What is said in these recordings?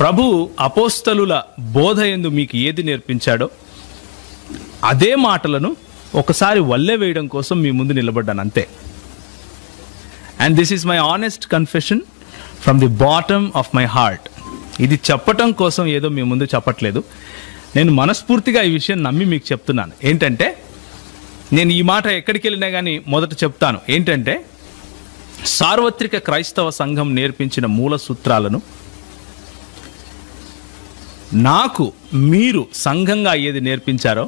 ప్రభు అపోస్తలుల బోధ యందు మీకు ఏది నేర్పించాడో అదే మాటలను ఒకసారి వల్లె వేయడం కోసం మీ ముందు నిలబడ్డాను అంతే. And this is my honest confession from the bottom of my heart. ఇది చెప్పటం కోసం ఏదో మీ ముందు చెప్పట్లేదు, నేను మనస్ఫూర్తిగా ఈ విషయం నమ్మి మీకు చెప్తున్నాను. ఏంటంటే, నేను ఈ మాట ఎక్కడికి వెళ్ళినా కానీ మొదట చెప్తాను. ఏంటంటే, సార్వత్రిక క్రైస్తవ సంఘం నేర్పించిన మూల సూత్రాలను నాకు మీరు సంఘంగా ఏది నేర్పించారో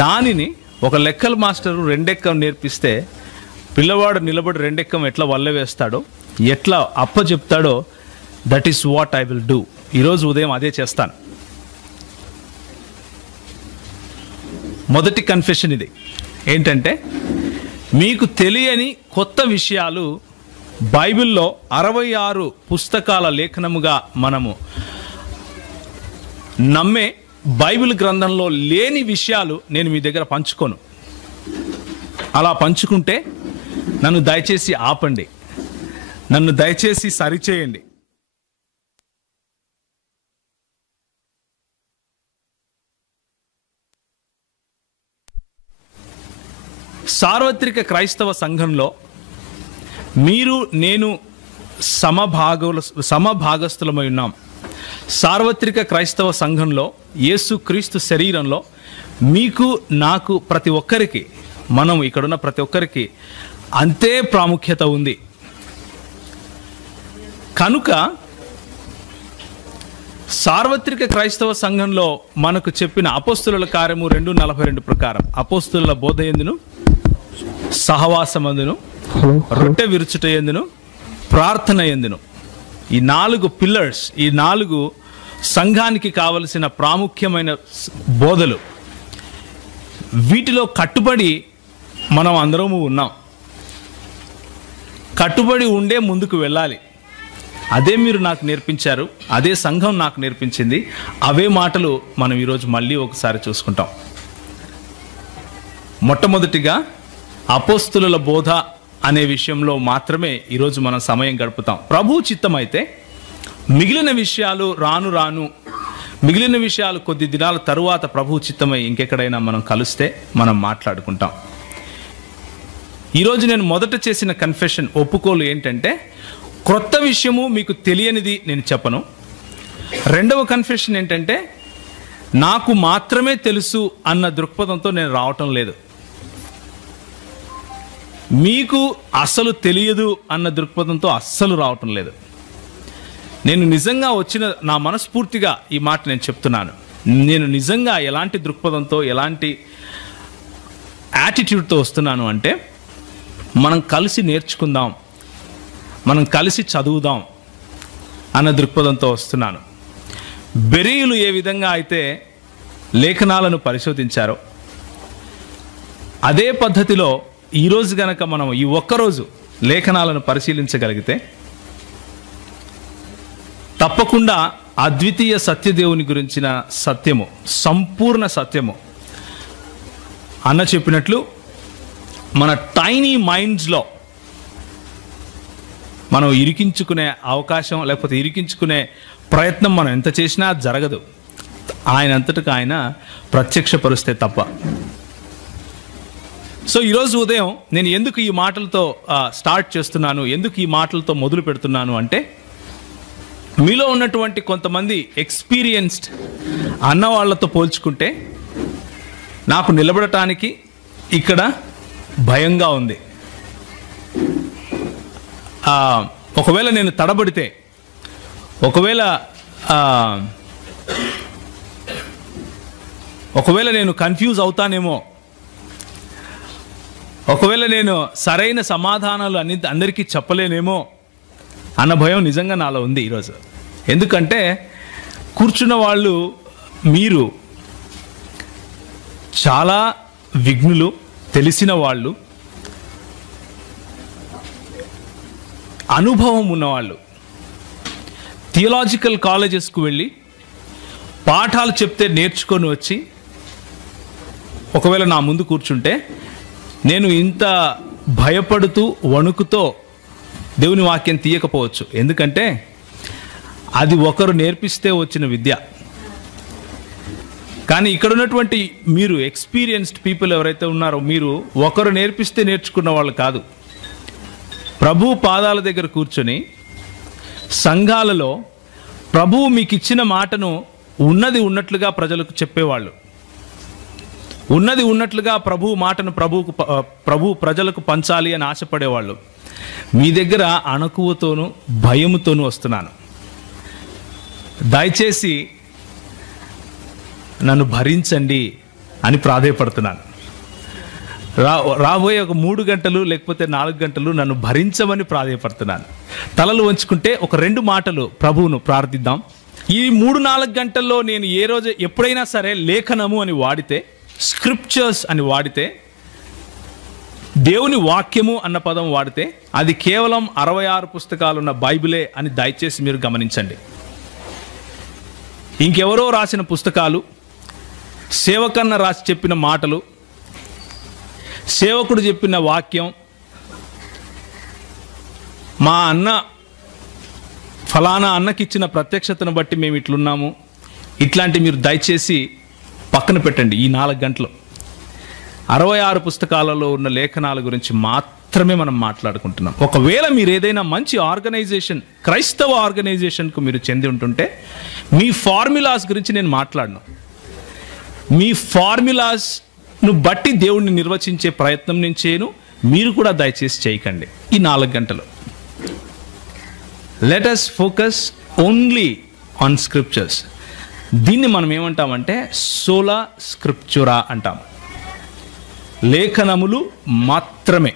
దానిని ఒక లెక్కల మాస్టరు రెండెక్కం నేర్పిస్తే పిల్లవాడు నిలబడి రెండెక్కం ఎట్లా వల్ల వేస్తాడో, ఎట్లా అప్ప చెప్తాడో, that is what I will do. ఈరోజు ఉదయం అదే చేస్తాను. మొదటి కన్ఫెషన్ ఇది. ఏంటంటే, మీకు తెలియని కొత్త విషయాలు బైబిల్లో 66 పుస్తకాల లేఖనముగా మనము నమ్మే బైబిల్ గ్రంథంలో లేని విషయాలు నేను మీ దగ్గర పంచుకోను. అలా పంచుకుంటే నన్ను దయచేసి ఆపండి, నన్ను దయచేసి సరిచేయండి. సార్వత్రిక క్రైస్తవ సంఘంలో మీరు నేను సమభాగస్థులమై ఉన్నాం. సార్వత్రిక క్రైస్తవ సంఘంలో యేసుక్రీస్తు శరీరంలో మీకు నాకు ప్రతి ఒక్కరికి, మనం ఇక్కడున్న ప్రతి ఒక్కరికి అంతే ప్రాముఖ్యత ఉంది. కనుక సార్వత్రిక క్రైస్తవ సంఘంలో మనకు చెప్పిన అపోస్తుల కార్యము 2:42 ప్రకారం అపోస్తుల బోధ యందును, సహవాసమందును, రొట్టె విరుచుట యందును, ప్రార్థన యందును, ఈ 4 పిల్లర్స్, ఈ 4 సంఘానికి కావలసిన ప్రాముఖ్యమైన బోధలు, వీటిలో కట్టుబడి మనం అందరము ఉన్నాం. కట్టుబడి ఉండే ముందుకు వెళ్ళాలి. అదే మీరు నాకు నేర్పించారు, అదే సంఘం నాకు నేర్పించింది. అవే మాటలు మనం ఈరోజు మళ్ళీ ఒకసారి చూసుకుంటాం. మొట్టమొదటిగా అపోస్తుల బోధ అనే విషయంలో మాత్రమే ఈరోజు మనం సమయం గడుపుతాం. ప్రభు చిత్తం అయితే మిగిలిన విషయాలు మిగిలిన విషయాలు కొద్ది దినాల తరువాత ప్రభు చిత్తమై ఇంకెక్కడైనా మనం కలిస్తే మనం మాట్లాడుకుంటాం. ఈరోజు నేను మొదట చేసిన కన్ఫెషన్, ఒప్పుకోలు ఏంటంటే, క్రొత్త విషయము మీకు తెలియనిది నేను చెప్పను. రెండవ కన్ఫెషన్ ఏంటంటే, నాకు మాత్రమే తెలుసు అన్న దృక్పథంతో నేను రావటం లేదు. మీకు అస్సలు తెలియదు అన్న దృక్పథంతో అస్సలు రావటం లేదు. నేను నిజంగా నా మనస్ఫూర్తిగా ఈ మాట నేను చెప్తున్నాను. నేను నిజంగా ఎలాంటి దృక్పథంతో, ఎలాంటి యాటిట్యూడ్తో వస్తున్నాను అంటే, మనం కలిసి నేర్చుకుందాం, మనం కలిసి చదువుదాం అన్న దృక్పథంతో వస్తున్నాను. బెరీయులు ఏ విధంగా అయితే లేఖనాలను పరిశోధించారో అదే పద్ధతిలో ఈరోజు గనక మనం ఈ ఒక్కరోజు లేఖనాలను పరిశీలించగలిగితే తప్పకుండా అద్వితీయ సత్యదేవుని గురించిన సత్యము, సంపూర్ణ సత్యము అన్న చెప్పినట్లు మన టైనీ మైండ్స్లో మనం ఇరికించుకునే అవకాశం, లేకపోతే ఇరికించుకునే ప్రయత్నం మనం ఎంత చేసినా జరగదు. ఆయన అంతటికి ఆయన ప్రత్యక్షపరుస్తే తప్ప. సో ఈరోజు ఉదయం నేను ఎందుకు ఈ మాటలతో స్టార్ట్ చేస్తున్నాను, ఎందుకు ఈ మాటలతో మొదలు పెడుతున్నాను అంటే, మీలో ఉన్నటువంటి కొంతమంది ఎక్స్పీరియన్స్డ్ అన్నవాళ్లతో పోల్చుకుంటే నాకు నిలబడటానికి ఇక్కడ భయంగా ఉంది. ఒకవేళ నేను తడబడితే, ఒకవేళ నేను కన్ఫ్యూజ్ అవుతానేమో, ఒకవేళ నేను సరైన సమాధానాలు అందరికీ చెప్పలేనేమో అన్న భయం నిజంగా నాలో ఉంది ఈరోజు. ఎందుకంటే కూర్చున్న వాళ్ళు మీరు చాలా విఘ్నులు, తెలిసిన వాళ్ళు, అనుభవం ఉన్నవాళ్ళు, థియలాజికల్ కాలేజెస్కు వెళ్ళి పాఠాలు చెప్తే నేర్చుకొని వచ్చి ఒకవేళ నా ముందు కూర్చుంటే నేను ఇంత భయపడుతూ వణుకుతో దేవుని వాక్యం తీయకపోవచ్చు. ఎందుకంటే అది ఒకరు నేర్పిస్తే వచ్చిన విద్య. కానీ ఇక్కడ ఉన్నటువంటి మీరు ఎక్స్పీరియన్స్డ్ పీపుల్ ఎవరైతే ఉన్నారో, మీరు ఒకరు నేర్పిస్తే నేర్చుకున్న వాళ్ళు కాదు. ప్రభు పాదాల దగ్గర కూర్చొని సంఘాలలో ప్రభువు మీకు ఇచ్చిన మాటను ఉన్నది ఉన్నట్లుగా ప్రజలకు చెప్పేవాళ్ళు, ఉన్నది ఉన్నట్లుగా ప్రభు మాటను ప్రభు ప్రజలకు పంచాలి అని ఆశపడేవాళ్ళు. మీ దగ్గర అణకువతోనూ భయముతోనూ వస్తున్నాను. దయచేసి నన్ను భరించండి అని ప్రాధేయపడుతున్నాను. రాబోయే ఒక 3 గంటలు లేకపోతే 4 గంటలు నన్ను భరించమని ప్రాధేయపడుతున్నాను. తలలు వంచుకుంటే ఒక 2 మాటలు ప్రభువును ప్రార్థిద్దాం. ఈ 3-4 గంటల్లో నేను ఏ రోజు ఎప్పుడైనా సరే లేఖనము అని వాడితే, స్క్రిప్చర్స్ అని వాడితే, దేవుని వాక్యము అన్న పదం వాడితే అది కేవలం 66 పుస్తకాలున్న బైబిలే అని దయచేసి మీరు గమనించండి. ఇంకెవరో రాసిన పుస్తకాలు, సేవకన్న రాసి చెప్పిన మాటలు, సేవకుడు చెప్పిన వాక్యం, మా అన్న ఫలానా అన్నకిచ్చిన ప్రత్యక్షతను బట్టి మేము ఇట్లున్నాము, ఇట్లాంటి మీరు దయచేసి పక్కన పెట్టండి. ఈ 4 గంటలు 66 పుస్తకాలలో ఉన్న లేఖనాల గురించి మాత్రమే మనం మాట్లాడుకుంటున్నాం. ఒకవేళ మీరు ఏదైనా మంచి ఆర్గనైజేషన్, క్రైస్తవ ఆర్గనైజేషన్కు మీరు చెంది ఉంటుంటే మీ ఫార్ములాస్ గురించి నేను మాట్లాడను. మీ ఫార్ములాస్ను బట్టి దేవుణ్ణి నిర్వచించే ప్రయత్నం నేను చేయను. మీరు కూడా దయచేసి చేయకండి. ఈ 4 గంటలు let us focus only on scriptures. దీన్ని మనం ఏమంటామంటే సోలా స్క్రిప్చురా అంటాం. లేఖనములు మాత్రమే,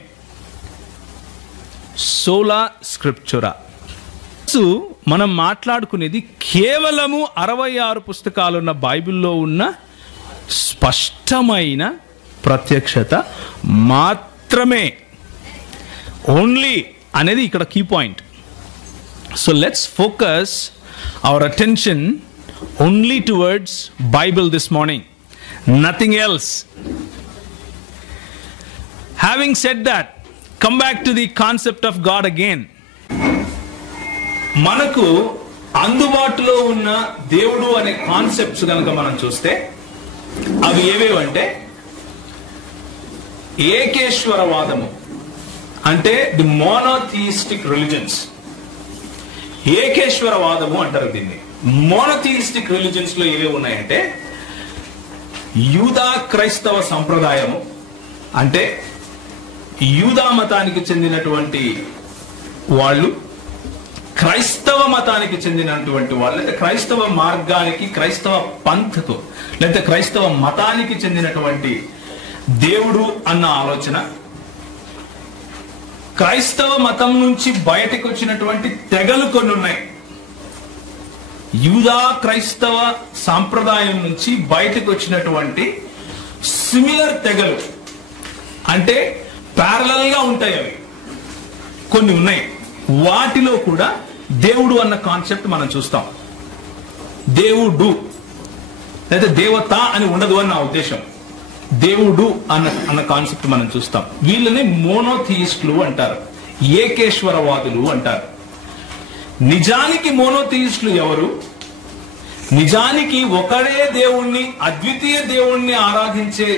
సోలా స్క్రిప్చురా. మనం మాట్లాడుకునేది కేవలము 66 పుస్తకాలున్న బైబిల్లో ఉన్న స్పష్టమైన ప్రత్యక్షత మాత్రమే. ఓన్లీ అనేది ఇక్కడ key point. So let's focus our attention only towards Bible this morning, nothing else. Having said that, come back to the concept of God again. మనకు అందుబాటులో ఉన్న దేవుడు అనే కాన్సెప్ట్స్ కనుక మనం చూస్తే అవి ఏవేవంటే, ఏకేశ్వరవాదము అంటే ది మోనోథియిస్టిక్ రిలిజన్స్. ఏకేశ్వరవాదము అంటారు దీన్ని. మోనోథియిస్టిక్ రిలిజన్స్ లో ఏవేవి ఉన్నాయంటే, యూదా క్రైస్తవ సంప్రదాయము అంటే యూదా మతానికి చెందినటువంటి వాళ్ళు, క్రైస్తవ మతానికి చెందినటువంటి వాళ్ళు, లేదా క్రైస్తవ మార్గానికి, క్రైస్తవ పంథకు, లేదా క్రైస్తవ మతానికి చెందినటువంటి దేవుడు అన్న ఆలోచన, క్రైస్తవ మతం నుంచి బయటకు వచ్చినటువంటి తెగలు కొన్ని ఉన్నాయి. యూదా క్రైస్తవ సాంప్రదాయం నుంచి బయటకు వచ్చినటువంటి సిమిలర్ తెగలు అంటే ప్యారలల్ గా ఉంటాయి, అవి కొన్ని ఉన్నాయి. వాటిలో కూడా దేవుడు అన్న కాన్సెప్ట్ మనం చూస్తాం. దేవుడు లేదా దేవత అని ఉండదు అని నా ఉద్దేశం. దేవుడు అన్న కాన్సెప్ట్ మనం చూస్తాం. వీళ్ళని మోనోథియిస్టులు అంటారు, ఏకేశ్వరవాదులు అంటారు. నిజానికి మోనోథియిస్టులు ఎవరు? నిజానికి ఒకడే దేవుణ్ణి, అద్వితీయ దేవుణ్ణి ఆరాధించే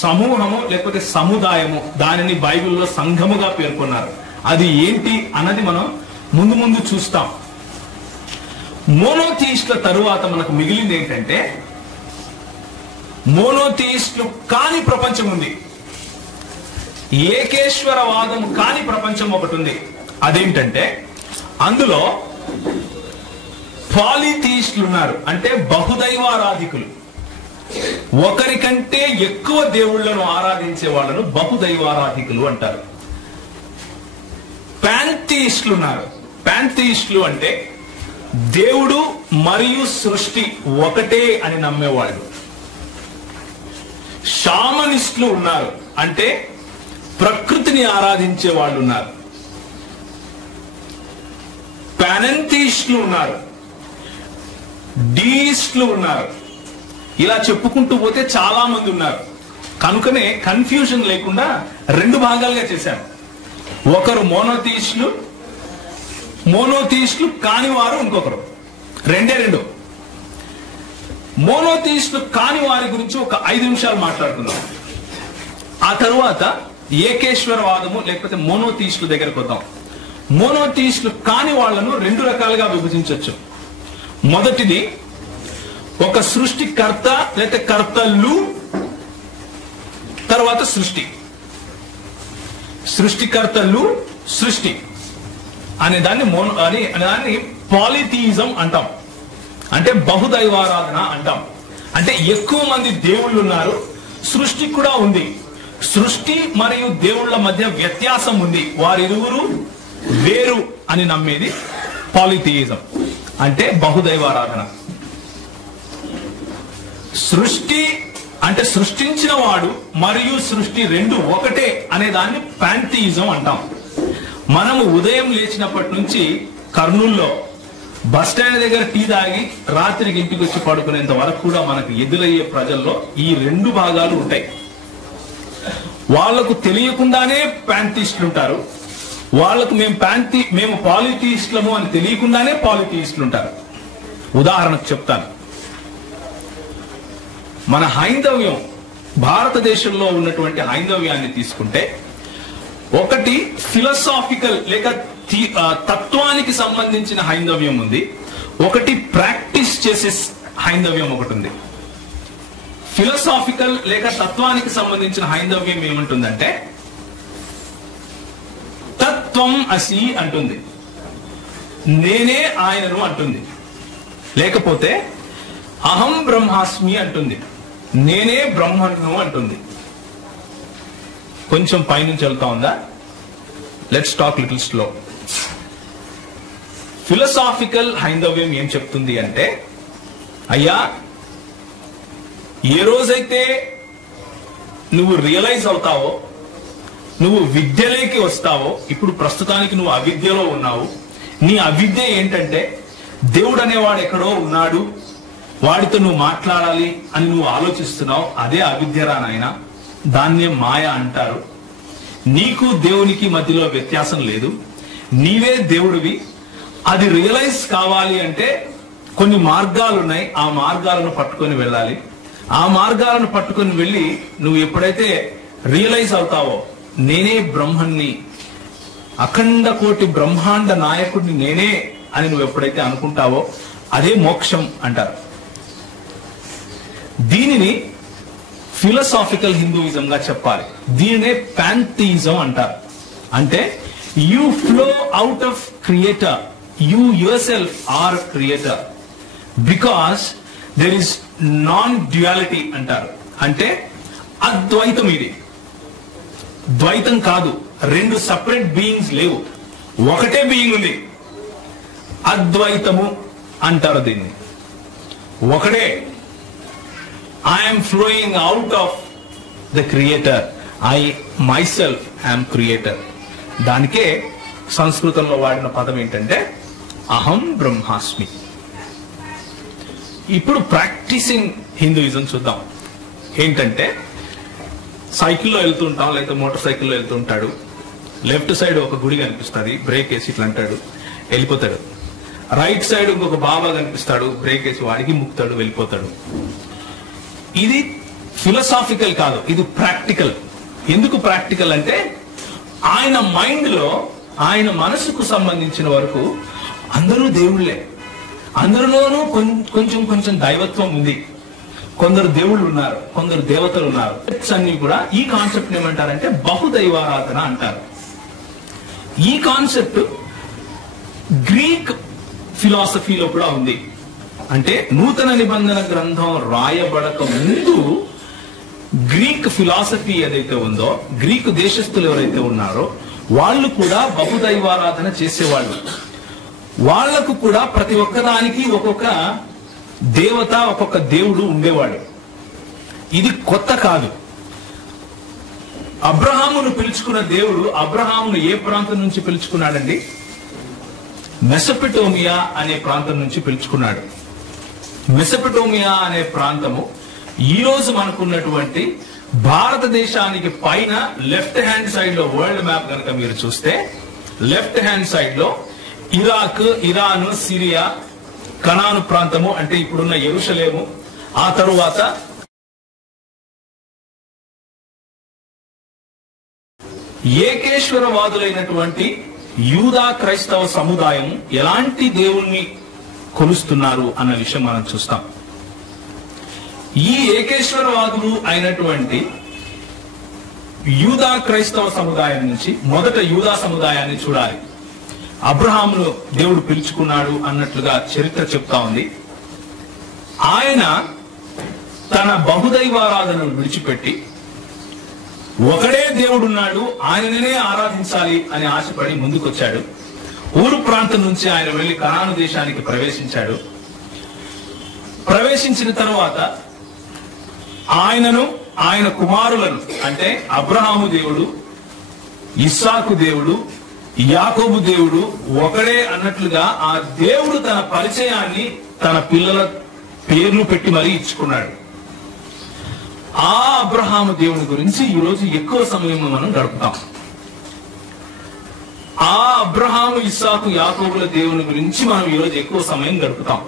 సమూహము లేకపోతే సముదాయము, దానిని బైబిల్లో సంఘముగా పేర్కొన్నారు. అది ఏంటి అన్నది మనం ముందు ముందు చూస్తాం. మోనోథియిస్టుల తరువాత మనకు మిగిలింది ఏంటంటే, మోనోథియిస్టులు కాని ప్రపంచం ఉంది, ఏకేశ్వరవాదం కాని ప్రపంచం ఒకటి ఉంది. అదేంటంటే అందులో పాలిథియిస్టులు ఉన్నారు, అంటే బహుదైవారాధికులు. ఒకరికంటే ఎక్కువ దేవుళ్లను ఆరాధించే వాళ్ళను బహుదైవారాధికులు అంటారు. పాంథియిస్టులు ఉన్నారు. పాంథియిస్టులు అంటే దేవుడు మరియు సృష్టి ఒకటే అని నమ్మేవాళ్ళు. షామనిస్టులు ఉన్నారు, అంటే ప్రకృతిని ఆరాధించే వాళ్ళు ఉన్నారు. పానెంథియిస్టులు ఉన్నారు, డీయిస్టులు ఉన్నారు. ఇలా చెప్పుకుంటూ పోతే చాలా మంది ఉన్నారు. కనుకనే కన్ఫ్యూజన్ లేకుండా 2 భాగాలుగా చేశాను. ఒకరు మోనోథియిస్టులు, మోనోథియిస్టులు కాని వారు ఇంకొకరు. రెండు. మోనోథియిస్టులు కాని వారి గురించి ఒక 5 నిమిషాలు మాట్లాడుకుందాం. ఆ తరువాత ఏకేశ్వరవాదము లేకపోతే మోనోథియిస్టుల దగ్గరకు వద్దాం. మోనోథియిస్టులు కాని వాళ్లను 2 రకాలుగా విభజించవచ్చు. మొదటిది ఒక సృష్టికర్త లేకపోతే కర్తలు, తర్వాత సృష్టి. సృష్టికర్తలు, సృష్టి అనే దాన్ని పాలిథియిజం అంటాం. అంటే బహుదైవారాధన అంటాం. అంటే ఎక్కువ మంది దేవుళ్ళు ఉన్నారు, సృష్టి కూడా ఉంది. సృష్టి మరియు దేవుళ్ళ మధ్య వ్యత్యాసం ఉంది, వారిరువురు వేరు అని నమ్మేది పాలిథియిజం, అంటే బహుదైవారాధన. సృష్టి అంటే సృష్టించిన వాడు మరియు సృష్టి రెండు ఒకటే అనే దాన్ని పాంథియిజం అంటాం. మనము ఉదయం లేచినప్పటి నుంచి కర్నూల్లో బస్ స్టాండ్ దగ్గర టీ తాగి రాత్రికి ఇంటికి వచ్చి పడుకునేంత వరకు కూడా మనకు ఎదురయ్యే ప్రజల్లో ఈ 2 భాగాలు ఉంటాయి. వాళ్లకు తెలియకుండానే పాంథియిస్టులు ఉంటారు, వాళ్లకు మేము పాలిథియిస్టులము అని తెలియకుండానే పాలిథియిస్టులు ఉంటారు. ఉదాహరణకు చెప్తాను. మన హైందవ్యం, భారతదేశంలో ఉన్నటువంటి హైందవ్యాన్ని తీసుకుంటే, ఒకటి ఫిలసాఫికల్ లేక తత్వానికి సంబంధించిన హైందవ్యం ఉంది, ఒకటి ప్రాక్టీస్ చేసే హైందవ్యం ఒకటి ఉంది. ఫిలసాఫికల్ లేక తత్వానికి సంబంధించిన హైందవ్యం ఏమంటుందంటే తత్వం అసి అంటుంది, నేనే ఆయనను అంటుంది. లేకపోతే అహం బ్రహ్మాస్మి అంటుంది, నేనే బ్రహ్మను అంటుంది. కొంచెం పైనుంచి వెళ్తా ఉందా? Let's talk little slow. Philosophical హైందవ్యం ఏం చెప్తుంది అంటే, అయ్యా ఏ రోజైతే నువ్వు రియలైజ్ అవుతావో, నువ్వు విద్యలోకి వస్తావో, ఇప్పుడు ప్రస్తుతానికి నువ్వు అవిద్యలో ఉన్నావు, నీ అవిద్య ఏంటంటే దేవుడు అనేవాడు ఎక్కడో ఉన్నాడు, వాడితో నువ్వు మాట్లాడాలి అని నువ్వు ఆలోచిస్తున్నావు, అదే అవిద్యరా నాయన, దాన్నే మాయ అంటారు. నీకు దేవునికి మధ్యలో వ్యత్యాసం లేదు, నీవే దేవుడివి. అది రియలైజ్ కావాలి అంటే కొన్ని మార్గాలు ఉన్నాయి, ఆ మార్గాలను పట్టుకొని వెళ్ళాలి. ఆ మార్గాలను పట్టుకొని వెళ్ళి నువ్వు ఎప్పుడైతే రియలైజ్ అవుతావో, నేనే బ్రహ్మన్ని, అఖండ కోటి బ్రహ్మాండ నాయకుడిని నేనే అని నువ్వు ఎప్పుడైతే అనుకుంటావో, అదే మోక్షం అంటారు. దీనిని ఫిలసాఫికల్ హిందూయిజం గా చెప్పాలి. దీనినే పాంథియిజం అంటారు. అంటే you flow out of creator, you your self are creator, because there is non duality అంటారు. అంటే అద్వైతం, ఇది ద్వైతం కాదు, 2 సపరేట్ బీయింగ్స్ లేవు, ఒకటే బీయింగ్ ఉంది. అద్వైతము అంటారు దీన్ని. ఒకటే, I am flowing out of the creator, I myself am creator. దానికే సంస్కృతంలో వాడిన పదం ఏంటంటే అహం బ్రహ్మాస్మి. ఇప్పుడు ప్రాక్టీసింగ్ హిందూయిజం చూద్దాం. ఏంటంటే సైకిల్లో వెళ్తుంటాం, లేకపోతే మోటార్ సైకిల్లో వెళ్తుంటాడు, లెఫ్ట్ సైడ్ ఒక గుడి కనిపిస్తుంది, బ్రేక్ వేసి ఇట్లా అంటాడు, వెళ్ళిపోతాడు. రైట్ సైడ్ ఇంకొక బాబా కనిపిస్తాడు, బ్రేక్ వేసి వాడికి ముక్తాడు, వెళ్ళిపోతాడు. ఇది ఫిలసాఫికల్ కాదు, ఇది ప్రాక్టికల్. ఎందుకు ప్రాక్టికల్ అంటే ఆయన మైండ్ లో, ఆయన మనసుకు సంబంధించిన వరకు అందరూ దేవుళ్లే, అందరిలోనూ కొంచెం కొంచెం దైవత్వం ఉంది. కొందరు దేవుళ్ళు ఉన్నారు, కొందరు దేవతలు ఉన్నారు. అన్ని కూడా ఈ కాన్సెప్ట్ ఏమంటారంటే బహుదైవారాధన అంటారు. ఈ కాన్సెప్ట్ గ్రీక్ ఫిలాసఫీలో కూడా ఉంది. అంటే నూతన నిబంధన గ్రంథం రాయబడక ముందు గ్రీక్ ఫిలాసఫీ ఏదైతే ఉందో, గ్రీకు దేశస్థులు ఎవరైతే ఉన్నారో వాళ్ళు కూడా బహుదైవారాధన చేసేవాళ్ళు. వాళ్లకు కూడా ప్రతి ఒక్కదానికి ఒక్కొక్క దేవత, ఒక్కొక్క దేవుడు ఉండేవాడు. ఇది కొత్త కాదు. అబ్రహామును పిలుచుకున్న దేవుడు అబ్రహామును ఏ ప్రాంతం నుంచి పిలుచుకున్నాడండి? మెసొపొటేమియా అనే ప్రాంతం నుంచి పిలుచుకున్నాడు. మెసొపొటేమియా అనే ప్రాంతము ఈ రోజు మనకున్నటువంటి భారతదేశానికి పైన లెఫ్ట్ హ్యాండ్ సైడ్ లో వరల్డ్ మ్యాప్ కనుక మీరు చూస్తే, లెఫ్ట్ హ్యాండ్ సైడ్ లో ఇరాక్, ఇరాన్, సిరియా, కనాను ప్రాంతము అంటే ఇప్పుడున్న యెరూషలేము, ఆ తరువాత ఏకేశ్వరవాదులైనటువంటి యూదా క్రైస్తవ సముదాయం ఎలాంటి దేవుణ్ణి కొలుస్తున్నారు అన్న విషయం మనం చూస్తాం. ఈ ఏకేశ్వరవాదులు అయినటువంటి యూదా క్రైస్తవ సముదాయం నుంచి మొదట యూదా సముదాయాన్ని చూడాలి. అబ్రహామును దేవుడు పిలుచుకున్నాడు అన్నట్లుగా చరిత్ర చెప్తా ఉంది. ఆయన తన బహుదైవారాధనను విడిచిపెట్టి ఒకడే దేవుడున్నాడు, ఆయననే ఆరాధించాలి అని ఆశపడి ముందుకొచ్చాడు. ఊరు ప్రాంతం నుంచి ఆయన వెళ్లి కనాను దేశానికి ప్రవేశించాడు. ప్రవేశించిన తరువాత ఆయనను, ఆయన కుమారులను అంటే అబ్రహాము దేవుడు, ఇస్సాకు దేవుడు, యాకోబు దేవుడు ఒకడే అన్నట్లుగా ఆ దేవుడు తన పరిచయాన్ని తన పిల్లల పేర్లు పెట్టి మరీ ఇచ్చుకున్నాడు. ఆ అబ్రహాము దేవుని గురించి ఈరోజు ఎక్కువ సమయం మనం గడుపుతాం. ఆ అబ్రహాము, ఇస్సాకు, యాకోబుల దేవుని గురించి మనం ఈరోజు ఎక్కువ సమయం గడుపుతాం.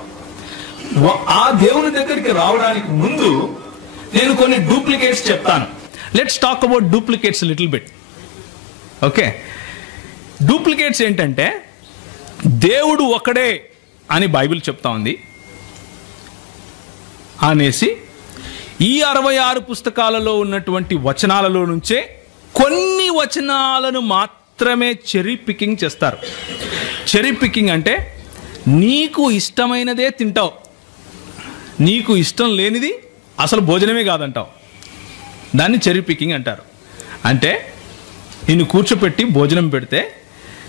ఆ దేవుని దగ్గరికి రావడానికి ముందు నేను కొన్ని డూప్లికేట్స్ చెప్తాను. Let's talk about duplicates little bit. Okay, duplicates ఏంటంటే దేవుడు ఒకడే అని బైబిల్ చెప్తా ఉంది అనేసి ఈ 66 పుస్తకాలలో ఉన్నటువంటి వచనాలలో నుంచే కొన్ని వచనాలను మాత్రమే చెరీ పికింగ్ చేస్తారు. చెరీ పికింగ్ అంటే నీకు ఇష్టమైనదే తింటావు, నీకు ఇష్టం లేనిది అసలు భోజనమే కాదంటావు. దాన్ని చెరీ పికింగ్ అంటారు. అంటే నిన్ను కూర్చోపెట్టి భోజనం పెడితే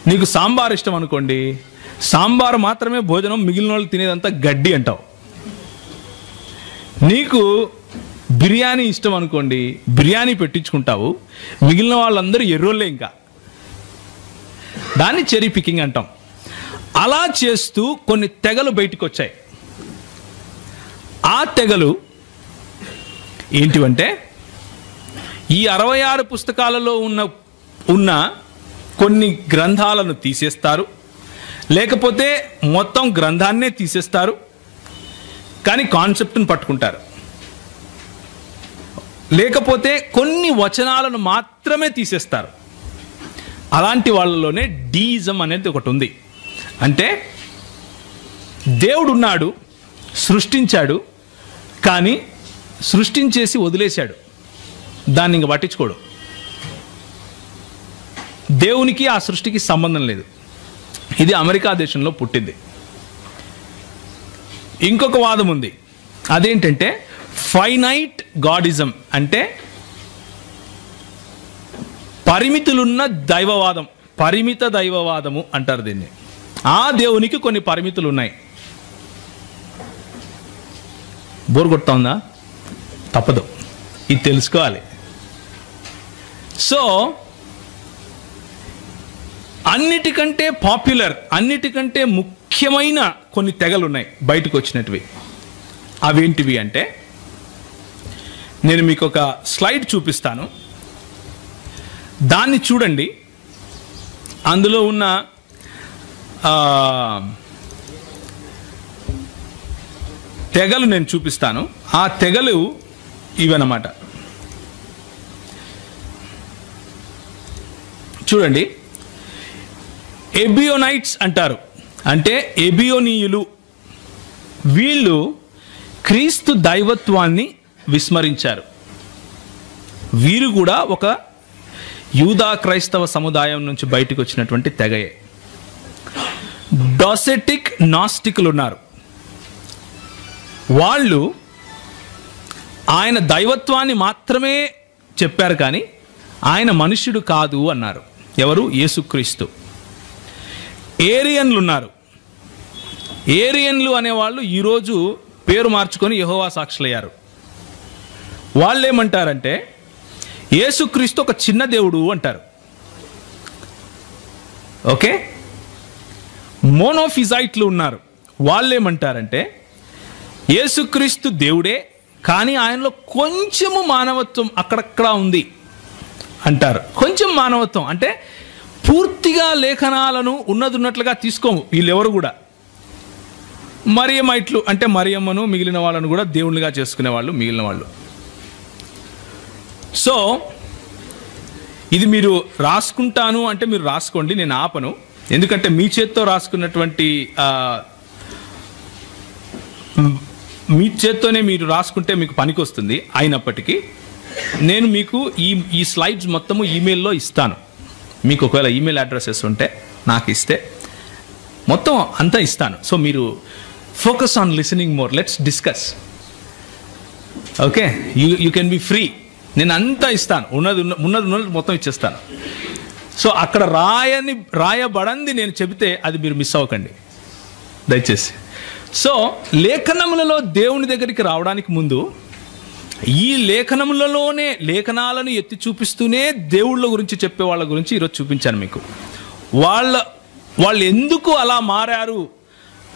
నీకు సాంబార్ ఇష్టం అనుకోండి, సాంబార్ మాత్రమే భోజనం, మిగిలిన వాళ్ళు తినేదంతా గడ్డి అంటావు. నీకు బిర్యానీ ఇష్టం అనుకోండి, బిర్యానీ పెట్టించుకుంటావు, మిగిలిన వాళ్ళందరూ ఎర్రోళ్ళే. ఇంకా దాన్ని చెరీ పికింగ్ అంటాం. అలా చేస్తూ కొన్ని తెగలు బయటకు వచ్చాయి. ఆ తెగలు ఏంటివంటే ఈ 66 పుస్తకాలలో ఉన్న కొన్ని గ్రంథాలను తీసేస్తారు, లేకపోతే మొత్తం గ్రంథాన్నే తీసేస్తారు, కానీ కాన్సెప్ట్ని పట్టుకుంటారు. లేకపోతే కొన్ని వచనాలను మాత్రమే తీసేస్తారు. అలాంటి వాళ్ళలోనే డీయిజం అనేది ఒకటి ఉంది. అంటే దేవుడు ఉన్నాడు, సృష్టించాడు, కానీ సృష్టించేసి వదిలేశాడు, దాన్ని ఇంక పట్టించుకోడు. దేవునికి ఆ సృష్టికి సంబంధం లేదు. ఇది అమెరికా దేశంలో పుట్టింది. ఇంకొక వాదం ఉంది, అదేంటంటే ఫైనైట్ గాడిజం, అంటే పరిమితులున్న దైవవాదం, పరిమిత దైవవాదము అంటారు దీన్ని. ఆ దేవునికి కొన్ని పరిమితులు ఉన్నాయి. బోర్ కొడతా ఉందా? తప్పదు, ఇది తెలుసుకోవాలి. సో అన్నిటికంటే పాపులర్, అన్నిటికంటే ముఖ్యమైన కొన్ని తెగలు ఉన్నాయి బయటకు వచ్చినటివి. అవేంటివి అంటే నేను మీకు ఒక స్లైడ్ చూపిస్తాను, దాన్ని చూడండి. అందులో ఉన్న తెగలు నేను చూపిస్తాను. ఆ తెగలు ఇవన్నమాట. చూడండి, ఎబియోనైట్స్ అంటారు, అంటే ఎబియోనీయులు. వీళ్ళు క్రీస్తు దైవత్వాన్ని విస్మరించారు. వీరు కూడా ఒక యూదా క్రైస్తవ సముదాయం నుంచి బయటకు వచ్చినటువంటి తెగయే. డాసెటిక్ నాస్టికులు ఉన్నారు. వాళ్ళు ఆయన దైవత్వాన్ని మాత్రమే చెప్పారు, కానీ ఆయన మనుష్యుడు కాదు అన్నారు. ఎవరు? యేసుక్రీస్తు. ఏరియన్లు ఉన్నారు. ఏరియన్లు అనేవాళ్ళు ఈరోజు పేరు మార్చుకొని యెహోవా సాక్షులయ్యారు. వాళ్ళు ఏమంటారంటే యేసుక్రీస్తు ఒక చిన్న దేవుడు అంటారు. ఓకే. మోనోఫిజైట్లు ఉన్నారు. వాళ్ళు ఏమంటారంటే యేసుక్రీస్తు దేవుడే, కానీ ఆయనలో కొంచెము మానవత్వం అక్కడక్కడ ఉంది అంటారు. కొంచెం మానవత్వం అంటే పూర్తిగా లేఖనాలను ఉన్నట్లుగా తీసుకోము వీళ్ళెవరు కూడా. మరియమైట్లు అంటే మరియమ్మను మిగిలిన వాళ్ళను కూడా దేవుళ్ళుగా చేసుకునేవాళ్ళు మిగిలిన వాళ్ళు. సో ఇది మీరు రాసుకుంటాను అంటే మీరు రాసుకోండి, నేను ఆపను. ఎందుకంటే మీ చేత్తో రాసుకున్నటువంటి మీ చేత్తోనే మీరు రాసుకుంటే మీకు పనికి వస్తుంది. అయినప్పటికీ నేను మీకు ఈ స్లైడ్స్ మొత్తము ఈమెయిల్లో ఇస్తాను. మీకు ఒకవేళ ఈమెయిల్ అడ్రసెస్ ఉంటే నాకు ఇస్తే మొత్తం అంతా ఇస్తాను. సో మీరు focus on listening more, let's discuss. Okay, you can be free. నేను అంతా ఇస్తాను, ఉన్నది మొత్తం ఇచ్చేస్తాను. సో అక్కడ రాయబడంది నేను చెబితే అది మీరు మిస్ అవ్వకండి దయచేసి. సో లేఖనములలో దేవుని దగ్గరికి రావడానికి ముందు ఈ లేఖనములలోనే లేఖనాలను ఎత్తి చూపిస్తూనే దేవుళ్ళ గురించి చెప్పే వాళ్ళ గురించి ఈరోజు చూపించాను మీకు. వాళ్ళు ఎందుకు అలా మారారు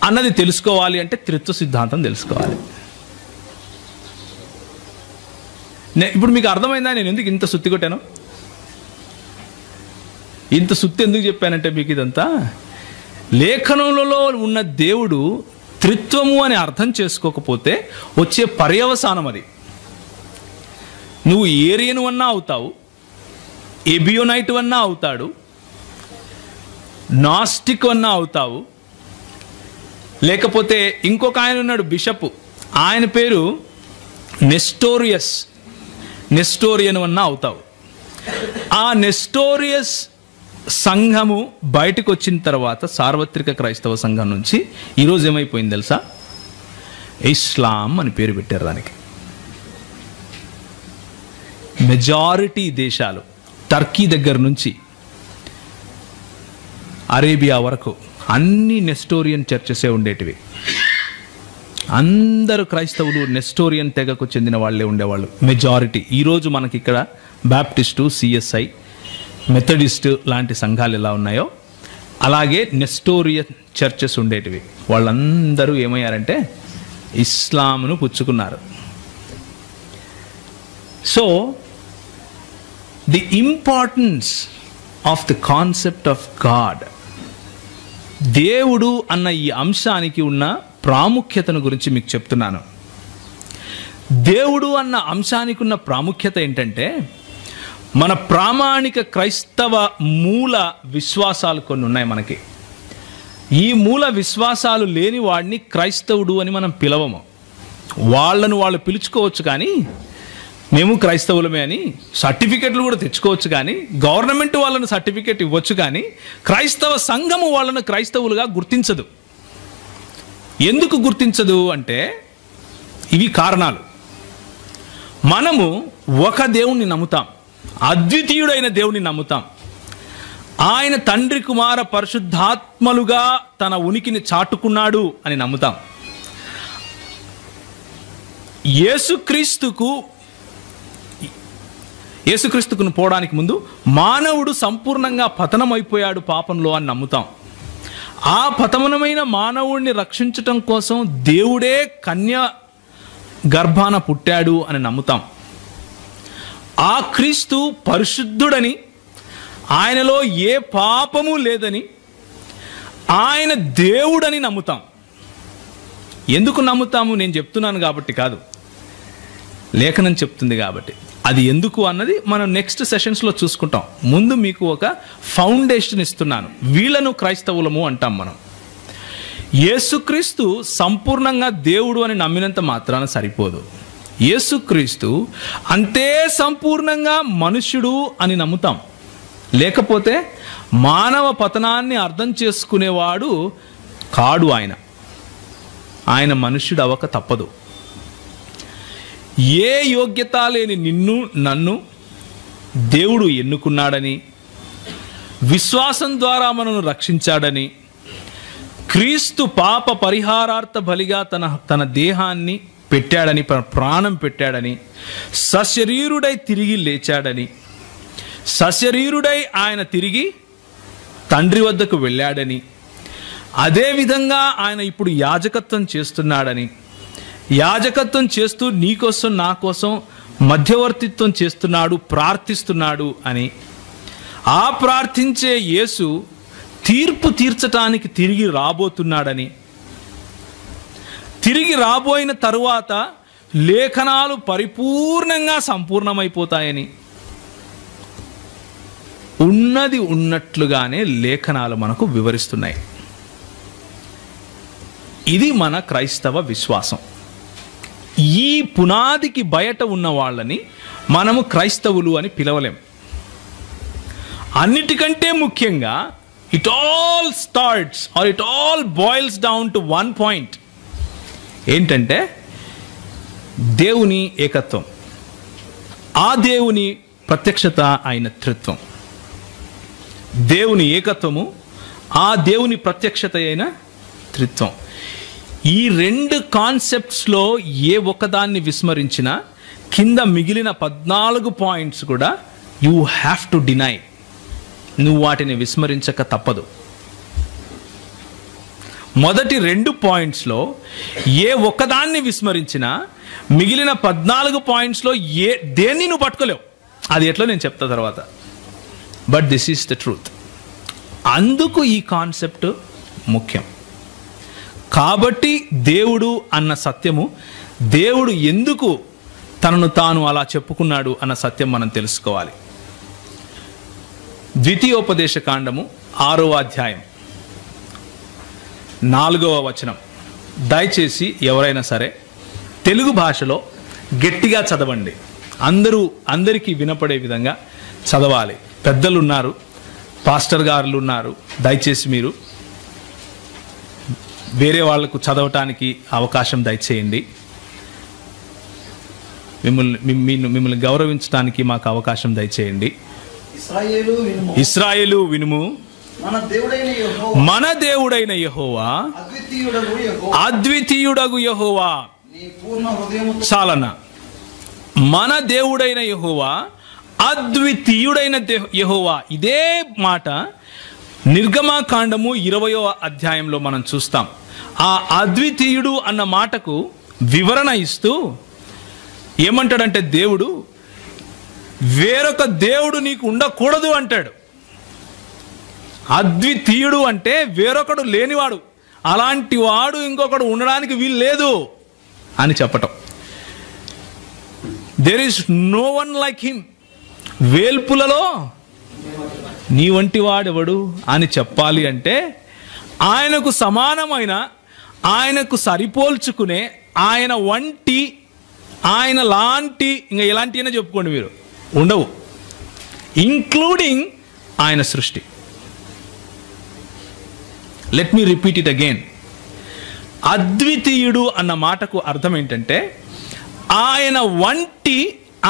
అన్నది తెలుసుకోవాలి అంటే త్రిత్వ సిద్ధాంతం తెలుసుకోవాలి. ఇప్పుడు మీకు అర్థమైందా నేను ఎందుకు ఇంత సుత్తి కొట్టాను? ఇంత సుత్తి ఎందుకు చెప్పానంటే మీకు ఇదంతా లేఖనములలో ఉన్న దేవుడు త్రిత్వము అని అర్థం చేసుకోకపోతే వచ్చే పర్యవసానం అది. నువ్వు ఏరియన్ అన్నా అవుతావు, ఎబియోనైట్ అన్నా అవుతాడు, నాస్టిక్ అన్నా అవుతావు, లేకపోతే ఇంకొక ఆయన ఉన్నాడు బిషప్, ఆయన పేరు నెస్టోరియన్ అన్నా అవుతావు. ఆ నెస్టోరియస్ సంఘము బయటకు వచ్చిన తర్వాత సార్వత్రిక క్రైస్తవ సంఘం నుంచి ఈరోజు ఏమైపోయింది తెలుసా? ఇస్లాం అని పేరు పెట్టారు దానికి. మెజారిటీ దేశాలు టర్కీ దగ్గర నుంచి అరేబియా వరకు అన్ని నెస్టోరియన్ చర్చెసే ఉండేటివి. అందరూ క్రైస్తవులు నెస్టోరియన్ తెగకు చెందిన వాళ్ళే ఉండేవాళ్ళు మెజారిటీ. ఈరోజు మనకి ఇక్కడ బాప్టిస్టు, సిఎస్ఐ, మెథడిస్ట్ లాంటి సంఘాలు ఎలా ఉన్నాయో అలాగే నెస్టోరియన్ చర్చెస్ ఉండేటివి. వాళ్ళందరూ ఏమయ్యారంటే ఇస్లాంను పుచ్చుకున్నారు. So the importance of the concept of God, దేవుడు అన్న ఈ అంశానికి ఉన్న ప్రాముఖ్యతను గురించి మీకు చెప్తున్నాను. దేవుడు అన్న అంశానికి ఉన్న ప్రాముఖ్యత ఏంటంటే మన ప్రామాణిక క్రైస్తవ మూల విశ్వాసాలు కొన్ని ఉన్నాయి మనకి. ఈ మూల విశ్వాసాలు లేని వాడిని క్రైస్తవుడు అని మనం పిలవము. వాళ్ళు పిలుచుకోవచ్చు కానీ మేము క్రైస్తవులమే అని సర్టిఫికెట్లు కూడా తెచ్చుకోవచ్చు కానీ గవర్నమెంట్ వాళ్ళను సర్టిఫికెట్ ఇవ్వచ్చు కానీ క్రైస్తవ సంఘము వాళ్ళను క్రైస్తవులుగా గుర్తించదు. ఎందుకు గుర్తించదు అంటే ఇవి కారణాలు. మనము ఒక దేవుణ్ణి నమ్ముతాం, అద్వితీయుడైన దేవుని నమ్ముతాం. ఆయన తండ్రి, కుమార, పరిశుద్ధాత్మలుగా తన ఉనికిని చాటుకున్నాడు అని నమ్ముతాం. యేసుక్రీస్తుకు పోవడానికి ముందు మానవుడు సంపూర్ణంగా పతనమైపోయాడు పాపంలో అని నమ్ముతాం. ఆ పతనమైన మానవుడిని రక్షించటం కోసం దేవుడే కన్య గర్భాన పుట్టాడు అని నమ్ముతాం. ఆ క్రీస్తు పరిశుద్ధుడని, ఆయనలో ఏ పాపము లేదని, ఆయన దేవుడని నమ్ముతాం. ఎందుకు నమ్ముతాము? నేను చెప్తున్నాను కాబట్టి కాదు, లేఖనం చెప్తుంది కాబట్టి. అది ఎందుకు అన్నది మనం నెక్స్ట్ సెషన్స్లో చూసుకుంటాం. ముందు మీకు ఒక ఫౌండేషన్ ఇస్తున్నాను. వీళ్ళను క్రైస్తవులము అంటాం మనం. యేసుక్రీస్తు సంపూర్ణంగా దేవుడు అని నమ్మినంత మాత్రాన సరిపోదు. యేసుక్రీస్తు అంతే సంపూర్ణంగా మనుష్యుడు అని నమ్ముతాం. లేకపోతే మానవ పతనాన్ని అర్థం చేసుకునేవాడు కాడు. ఆయన మనుష్యుడు అవ్వక తప్పదు. ఏ యోగ్యత లేని నిన్ను నన్ను దేవుడు ఎన్నుకున్నాడని, విశ్వాసం ద్వారా మనను రక్షించాడని, క్రీస్తు పాప పరిహారార్థ బలిగా తన దేహాన్ని పెట్టాడని, ప్రాణం పెట్టాడని, సశరీరుడై తిరిగి లేచాడని, సశరీరుడై ఆయన తిరిగి తండ్రి వద్దకు వెళ్ళాడని, అదేవిధంగా ఆయన ఇప్పుడు యాజకత్వం చేస్తున్నాడని, యాజకత్వం చేస్తూ నీకోసం నా కోసం మధ్యవర్తిత్వం చేస్తున్నాడు, ప్రార్థిస్తున్నాడు అని, ఆ ప్రార్థించే యేసు తీర్పు తీర్చటానికి తిరిగి రాబోతున్నాడని, తిరిగి రాబోయిన తరువాత లేఖనాలు పరిపూర్ణంగా సంపూర్ణమైపోతాయని, ఉన్నది ఉన్నట్లుగానే లేఖనాలు మనకు వివరిస్తున్నాయి. ఇది మన క్రైస్తవ విశ్వాసం. ఈ పునాదికి బయట ఉన్న వాళ్ళని మనము క్రైస్తవులు అని పిలవలేం. అన్నిటికంటే ముఖ్యంగా it all starts or it all boils down to one point. ఏంటంటే దేవుని ఏకత్వం, ఆ దేవుని ప్రత్యక్షత అయిన త్రిత్వం. దేవుని ఏకత్వము, ఆ దేవుని ప్రత్యక్షత అయిన త్రిత్వం. ఈ రెండు కాన్సెప్ట్స్లో ఏ ఒక్కదాన్ని విస్మరించినా కింద మిగిలిన 14 పాయింట్స్ కూడా యూ హ్యావ్ టు డినై. నువ్వు వాటిని విస్మరించక తప్పదు. మొదటి 2 పాయింట్స్లో ఏ ఒక్కదాన్ని విస్మరించినా మిగిలిన 14 పాయింట్స్లో దేన్ని నువ్వు పట్టుకోలేవు. అది ఎట్లా నేను చెప్తా తర్వాత. But this is the truth. అందుకు ఈ కాన్సెప్ట్ ముఖ్యం. కాబట్టి దేవుడు అన్న సత్యము, దేవుడు ఎందుకు తనను తాను అలా చెప్పుకున్నాడు అన్న సత్యం మనం తెలుసుకోవాలి. ద్వితీయోపదేశ కాండము 6వ అధ్యాయం 4వ వచనం. దయచేసి ఎవరైనా సరే తెలుగు భాషలో గట్టిగా చదవండి. అందరికీ వినపడే విధంగా చదవాలి. పెద్దలు ఉన్నారు, పాస్టర్ గారులు ఉన్నారు. దయచేసి మీరు వేరే వాళ్లకు చదవటానికి అవకాశం దయచేయండి. మిమ్మల్ని గౌరవించడానికి మాకు అవకాశం దయచేయండి. ఇశ్రాయేలు వినుము, మన దేవుడైన యెహోవా అద్వితీయుడగు యెహోవా. చాలన్నా, మన దేవుడైన యెహోవా అద్వితీయుడైన యెహోవా. ఇదే మాట నిర్గమకాండము 20వ అధ్యాయంలో మనం చూస్తాం. ఆ అద్వితీయుడు అన్న మాటకు వివరణ ఇస్తూ ఏమంటాడంటే, దేవుడు వేరొక దేవుడు నీకు ఉండకూడదు అంటాడు. అద్వితీయుడు అంటే వేరొకడు లేనివాడు, అలాంటి వాడు ఇంకొకడు ఉండడానికి వీలు లేదు అని చెప్పటం. There is no one like him. వేల్పులలో నీ వంటి వాడెవడు అని చెప్పాలి అంటే ఆయనకు సమానమైన, ఆయనకు సరిపోల్చుకునే, ఆయన వంటి, ఆయన లాంటి, ఇంకా ఎలాంటి అయినా చెప్పుకోండి మీరు, ఉండవు. ఇంక్లూడింగ్ ఆయన సృష్టి. Let me repeat it again. అద్వితీయుడు అన్న మాటకు అర్థం ఏంటంటే ఆయన వంటి,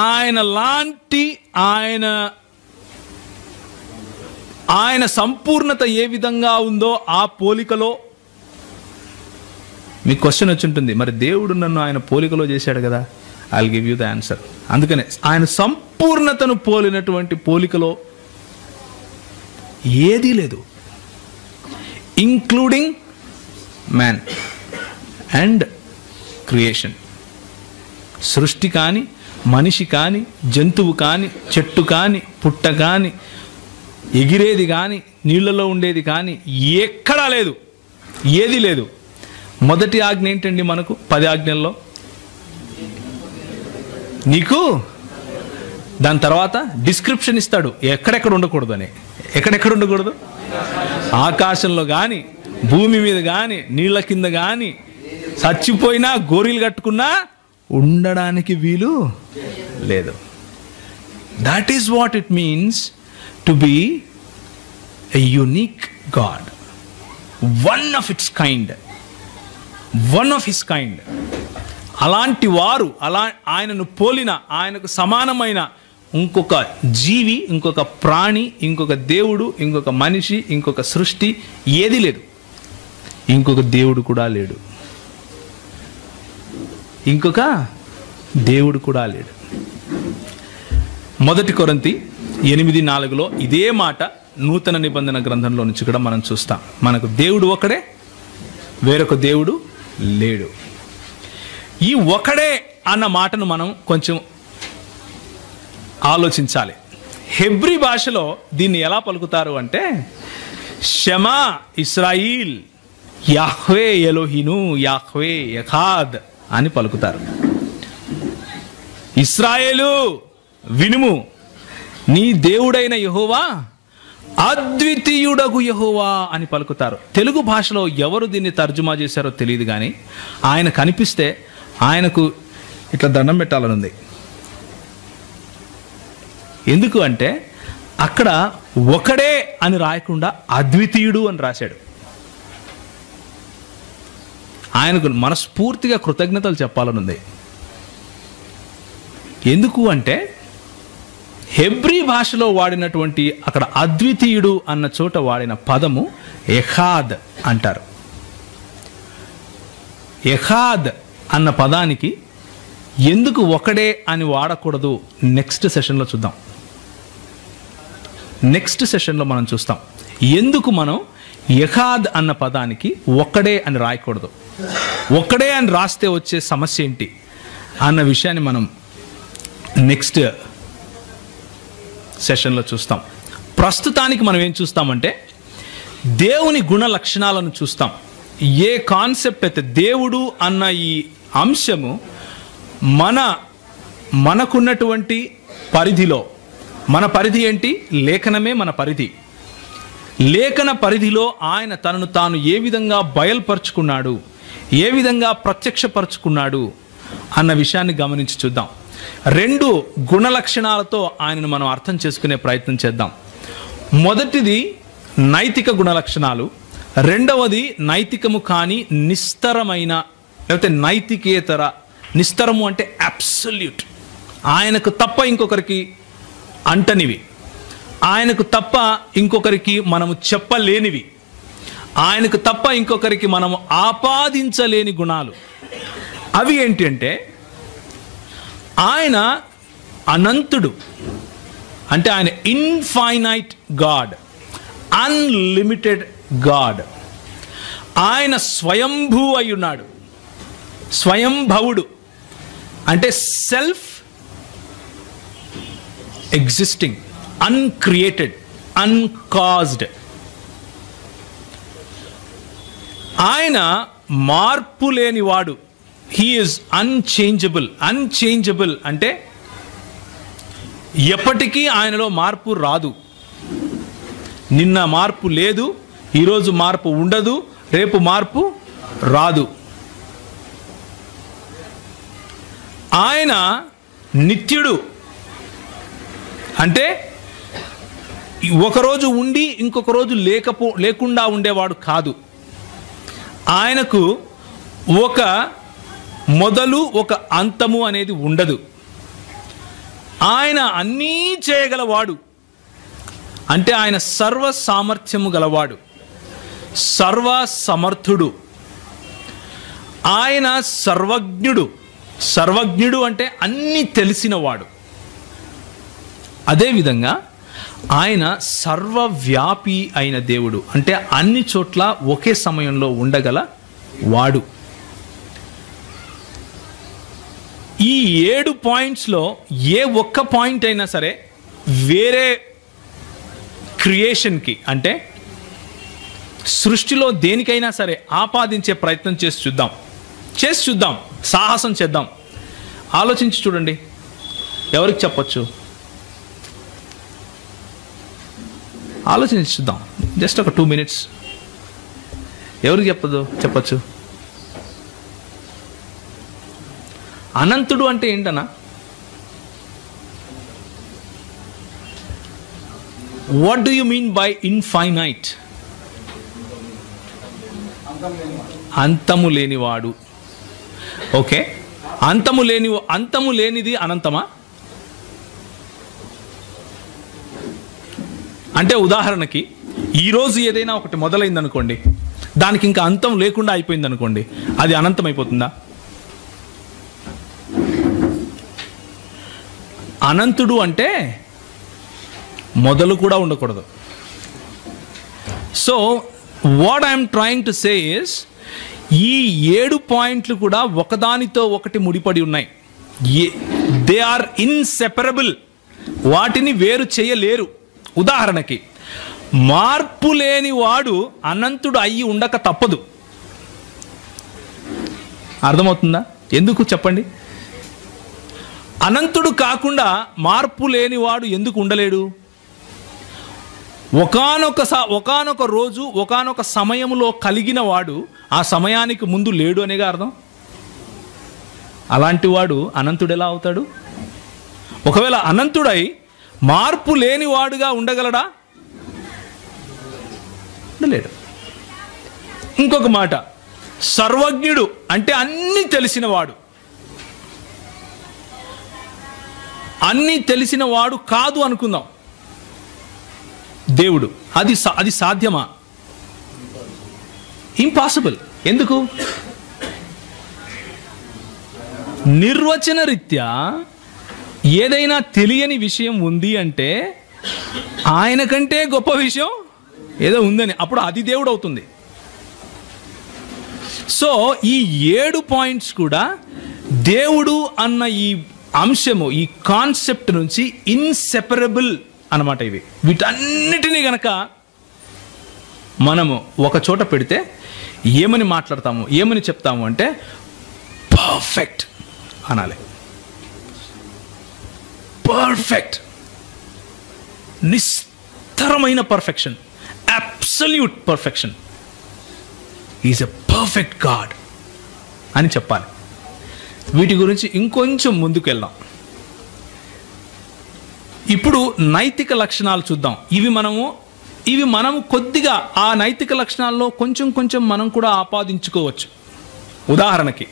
ఆయన లాంటి, ఆయన సంపూర్ణత ఏ విధంగా ఉందో ఆ పోలికలో. మీకు క్వశ్చన్ వచ్చి ఉంటుంది, మరి దేవుడు నన్ను ఆయన పోలికలో చేశాడు కదా. I will give you the answer. అందుకనే ఆయన సంపూర్ణతను పోలినటువంటి పోలికలో ఏదీ లేదు, ఇంక్లూడింగ్ మ్యాన్ అండ్ క్రియేషన్. సృష్టి కానీ, మనిషి కానీ, జంతువు కానీ, చెట్టు కానీ, పుట్ట కానీ, ఎగిరేది కానీ, నీళ్లలో ఉండేది కానీ ఎక్కడా లేదు, ఏది లేదు. మొదటి ఆజ్ఞ ఏంటండి మనకు 10 ఆజ్ఞల్లో? నీకు దాని తర్వాత డిస్క్రిప్షన్ ఇస్తాడు ఎక్కడెక్కడ ఉండకూడదు అని. ఎక్కడెక్కడ ఉండకూడదు? ఆకాశంలో కానీ, భూమి మీద కానీ, నీళ్ళ కింద కానీ, చచ్చిపోయినా గోరీలు కట్టుకున్నా ఉండడానికి వీలు లేదు. That is what it means to be a unique God, one of it's kind, one of his kind. అలాంటి వారు, ఆయనను పోలిన, ఆయనకు సమానమైన ఇంకొక జీవి, ఇంకొక ప్రాణి, ఇంకొక దేవుడు, ఇంకొక మనిషి, ఇంకొక సృష్టి ఏది లేదు. ఇంకొక దేవుడు కూడా లేడు. ఇంకొక దేవుడు కూడా లేడు. 1 కొరింథీ 8:4లో ఇదే మాట నూతన నిబంధన గ్రంథంలో నుంచి కూడా మనం చూస్తాం. మనకు దేవుడు ఒకడే, వేరొక దేవుడు లేడు. ఈ ఒకడే అన్న మాటను మనం కొంచెం ఆలోచించాలి. హెబ్రీ భాషలో దీన్ని ఎలా పలుకుతారు అంటే షమా ఇస్రాయిల్, యాహ్వే ఎలోహిను, యాహ్వే యఖాద్ అని పలుకుతారు. ఇశ్రాయేలు వినుము, నీ దేవుడైన యెహోవా అద్వితీయుడగు యెహోవా అని పలుకుతారు. తెలుగు భాషలో ఎవరు దీన్ని తర్జుమా చేశారో తెలియదు, కానీ ఆయన కనిపిస్తే ఆయనకు ఇట్లా దండం పెట్టాలనుంది. ఎందుకు అంటే అక్కడ ఒకడే అని రాయకుండా అద్వితీయుడు అని రాశాడు. ఆయనకు మనస్ఫూర్తిగా కృతజ్ఞతలు చెప్పాలనుంది. ఎందుకు అంటే హెబ్రీ భాషలో వాడినటువంటి అక్కడ అద్వితీయుడు అన్న చోట వాడిన పదము ఎఖాద్ అంటారు. ఎఖాద్ అన్న పదానికి ఎందుకు ఒకడే అని వాడకూడదు నెక్స్ట్ సెషన్లో చూద్దాం. నెక్స్ట్ సెషన్లో మనం చూస్తాం ఎందుకు మనం ఎఖాద్ అన్న పదానికి ఒక్కడే అని రాయకూడదు, ఒక్కడే అని రాస్తే వచ్చే సమస్య ఏంటి అన్న విషయాన్ని మనం నెక్స్ట్ సెషన్లో చూస్తాం. ప్రస్తుతానికి మనం ఏం చూస్తామంటే దేవుని గుణ లక్షణాలను చూస్తాం. ఏ కాన్సెప్ట్ అయితే దేవుడు అన్న ఈ అంశము మనకున్నటువంటి పరిధిలో, మన పరిధి ఏంటి? లేఖనమే మన పరిధి. లేఖన పరిధిలో ఆయన తనను తాను ఏ విధంగా బయలుపరుచుకున్నాడు, ఏ విధంగా ప్రత్యక్షపరుచుకున్నాడు అన్న విషయాన్ని గమనించి చూద్దాం. 2 గుణ లక్షణాలతో ఆయనను మనం అర్థం చేసుకునే ప్రయత్నం చేద్దాం. మొదటిది నైతిక గుణ లక్షణాలు, రెండవది నైతికము కాని నిస్తరమైన, లేకపోతే నైతికేతర. నిస్తరము అంటే అబ్సల్యూట్, ఆయనకు తప్ప ఇంకొకరికి అంటనివి, ఆయనకు తప్ప ఇంకొకరికి మనము చెప్పలేనివి, ఆయనకు తప్ప ఇంకొకరికి మనము ఆపాదించలేని గుణాలు. అవి ఏంటి అంటే ఆయన అనంతుడు, అంటే ఆయన ఇన్ఫైనైట్ గాడ్, అన్లిమిటెడ్ గాడ్. ఆయన స్వయంభూ అయి ఉన్నాడు, స్వయంభవుడు అంటే సెల్ఫ్ ఎగ్జిస్టింగ్, అన్క్రియేటెడ్, అన్కాజ్డ్. ఆయన మార్పు లేనివాడు. He is unchangeable. అన్చేంజబుల్ అంటే ఎప్పటికీ ఆయనలో మార్పు రాదు. నిన్న మార్పు లేదు, ఈరోజు మార్పు ఉండదు, రేపు మార్పు రాదు. ఆయన నిత్యుడు, అంటే ఒకరోజు ఉండి ఇంకొక రోజు లేకుండా ఉండేవాడు కాదు. ఆయనకు ఒక మొదలు ఒక అంతము అనేది ఉండదు. ఆయన అన్నీ చేయగలవాడు, అంటే ఆయన సర్వ సామర్థ్యము గలవాడు, సర్వ సమర్థుడు. ఆయన సర్వజ్ఞుడు. సర్వజ్ఞుడు అంటే అన్నీ తెలిసినవాడు. అదేవిధంగా ఆయన సర్వవ్యాపి అయిన దేవుడు, అంటే అన్ని చోట్ల ఒకే సమయంలో ఉండగల వాడు. ఈ 7 పాయింట్స్లో ఏ ఒక్క పాయింట్ అయినా సరే వేరే క్రియేషన్కి, అంటే సృష్టిలో దేనికైనా సరే ఆపాదించే ప్రయత్నం చేసి చూద్దాం, సాహసం చేద్దాం. ఆలోచించి చూడండి, ఎవరికి చెప్పచ్చు? ఆలోచించి చూద్దాం, జస్ట్ ఒక 2 minutes. ఎవరికి చెప్పచ్చు? అనంతుడు అంటే ఏంటన్నా? What do you mean by infinite? అంతము లేనివాడు. ఓకే, అంతము లేనిది అనంతమా? అంటే ఉదాహరణకి ఈరోజు ఏదైనా ఒకటి మొదలైంది అనుకోండి, దానికి ఇంకా అంతం లేకుండా అయిపోయింది అనుకోండి, అది అనంతం అయిపోతుందా? అనంతుడు అంటే మొదలు కూడా ఉండకూడదు. So what I'm trying to say is, ఈ 7 పాయింట్లు కూడా ఒకదానితో ఒకటి ముడిపడి ఉన్నాయి. They are inseparable. వాటిని వేరు చేయలేరు. ఉదాహరణకి మార్పు లేని వాడు అనంతుడు అయ్యి ఉండక తప్పదు. అర్థమవుతుందా? ఎందుకు చెప్పండి? అనంతుడు కాకుండా మార్పు లేనివాడు ఎందుకు ఉండలేడు? ఒకానొక రోజు ఒకానొక సమయంలో కలిగిన వాడు ఆ సమయానికి ముందు లేడు అనేగా అర్థం. అలాంటి వాడు అనంతుడు ఎలా అవుతాడు? ఒకవేళ అనంతుడై మార్పు లేని వాడుగా ఉండగలడా? ఉండలేడు. ఇంకొక మాట, సర్వజ్ఞుడు అంటే అన్నీ తెలిసినవాడు. అన్నీ తెలిసిన వాడు కాదు అనుకుందాం దేవుడు. అది సాధ్యమా? ఇంపాసిబుల్. ఎందుకు? నిర్వచన రీత్యా ఏదైనా తెలియని విషయం ఉంది అంటే ఆయన కంటే గొప్ప విషయం ఏదో ఉందని, అప్పుడు అది దేవుడు అవుతుంది. సో ఈ 7 పాయింట్స్ కూడా దేవుడు అన్న ఈ అంశము, ఈ కాన్సెప్ట్ నుంచి ఇన్సెపరబుల్ అన్నమాట. ఇవి వీటన్నిటినీ గనక మనము ఒక చోట పెడితే ఏమని మాట్లాడతాము, ఏమని చెప్తాము అంటే పర్ఫెక్ట్ అనాలి. పర్ఫెక్ట్, నిస్తరమైన perfection, absolute perfection. Is a perfect God అని చెప్పాలి. వీటి గురించి ఇంకొంచెం ముందుకు వెళ్దాం. ఇప్పుడు నైతిక లక్షణాలు చూద్దాం. ఇవి మనము కొద్దిగా ఆ నైతిక లక్షణాల్లో కొంచెం మనం కూడా ఆపాదించుకోవచ్చు. ఉదాహరణకి,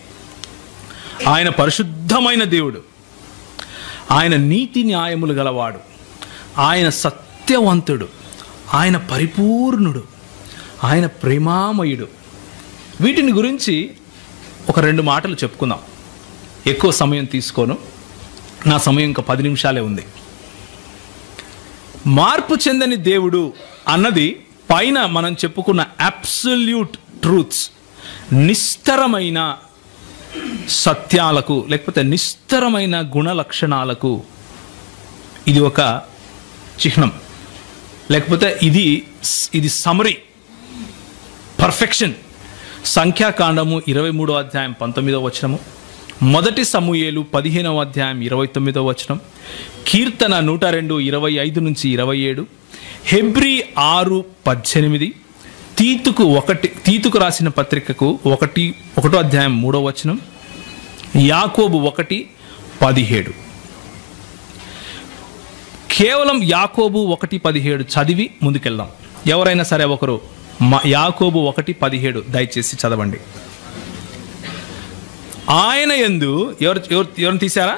ఆయన పరిశుద్ధమైన దేవుడు, ఆయన నీతి న్యాయములు గలవాడు, ఆయన సత్యవంతుడు, ఆయన పరిపూర్ణుడు, ఆయన ప్రేమామయుడు. వీటిని గురించి ఒక 2 మాటలు చెప్పుకుందాం. ఎక్కువ సమయం తీసుకోను, నా సమయం ఇంకా 10 నిమిషాలే ఉంది. మార్పు చెందని దేవుడు అన్నది పైన మనం చెప్పుకున్న అబ్సల్యూట్ ట్రూత్స్, నిస్తరమైన సత్యాలకు లేకపోతే నిస్తరమైన గుణ లక్షణాలకు ఇది ఒక చిహ్నం, లేకపోతే ఇది సమరీ, పర్ఫెక్షన్. సంఖ్యాకాండము 23వ అధ్యాయం 19వ వచనము, 1 సమూయేలు 15వ అధ్యాయం 29వ వచనం, కీర్తన 102 25 నుంచి 27, హెబ్రీ 6:18, తీతుకు రాసిన పత్రికకు 1వ అధ్యాయం 3వ వచనం, యాకోబు 1:17. కేవలం యాకోబు 1:17 చదివి ముందుకెళ్దాం. ఎవరైనా సరే ఒకరు యాకోబు 1:17 దయచేసి చదవండి. ఆయన యందు ఎవరు తీశారా?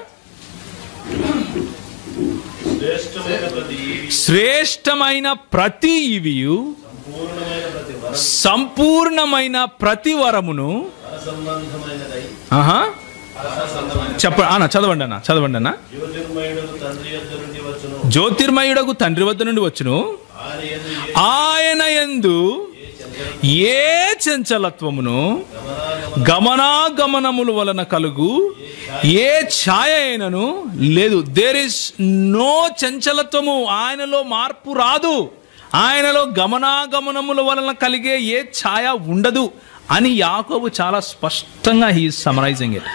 శ్రేష్టమైన ప్రతి ఈవియు, సంపూర్ణమైన ప్రతి వరమును చదవండి అన్న. జ్యోతిర్మయుడగు తండ్రి వద్ద నుండి వచ్చును, ఆయన యందు ఏ చంచలత్వమును గమనాగమనముల వలన కలుగు ఏ ఛాయ అయినను లేదు. దేర్ ఇస్ నో చంచలత్వము, ఆయనలో మార్పు రాదు, ఆయనలో గమనాగమనముల వలన కలిగే ఏ ఛాయ ఉండదు అని యాకోబు చాలా స్పష్టంగా హీ ఈజ్ సమరైజింగ్ ఇట్.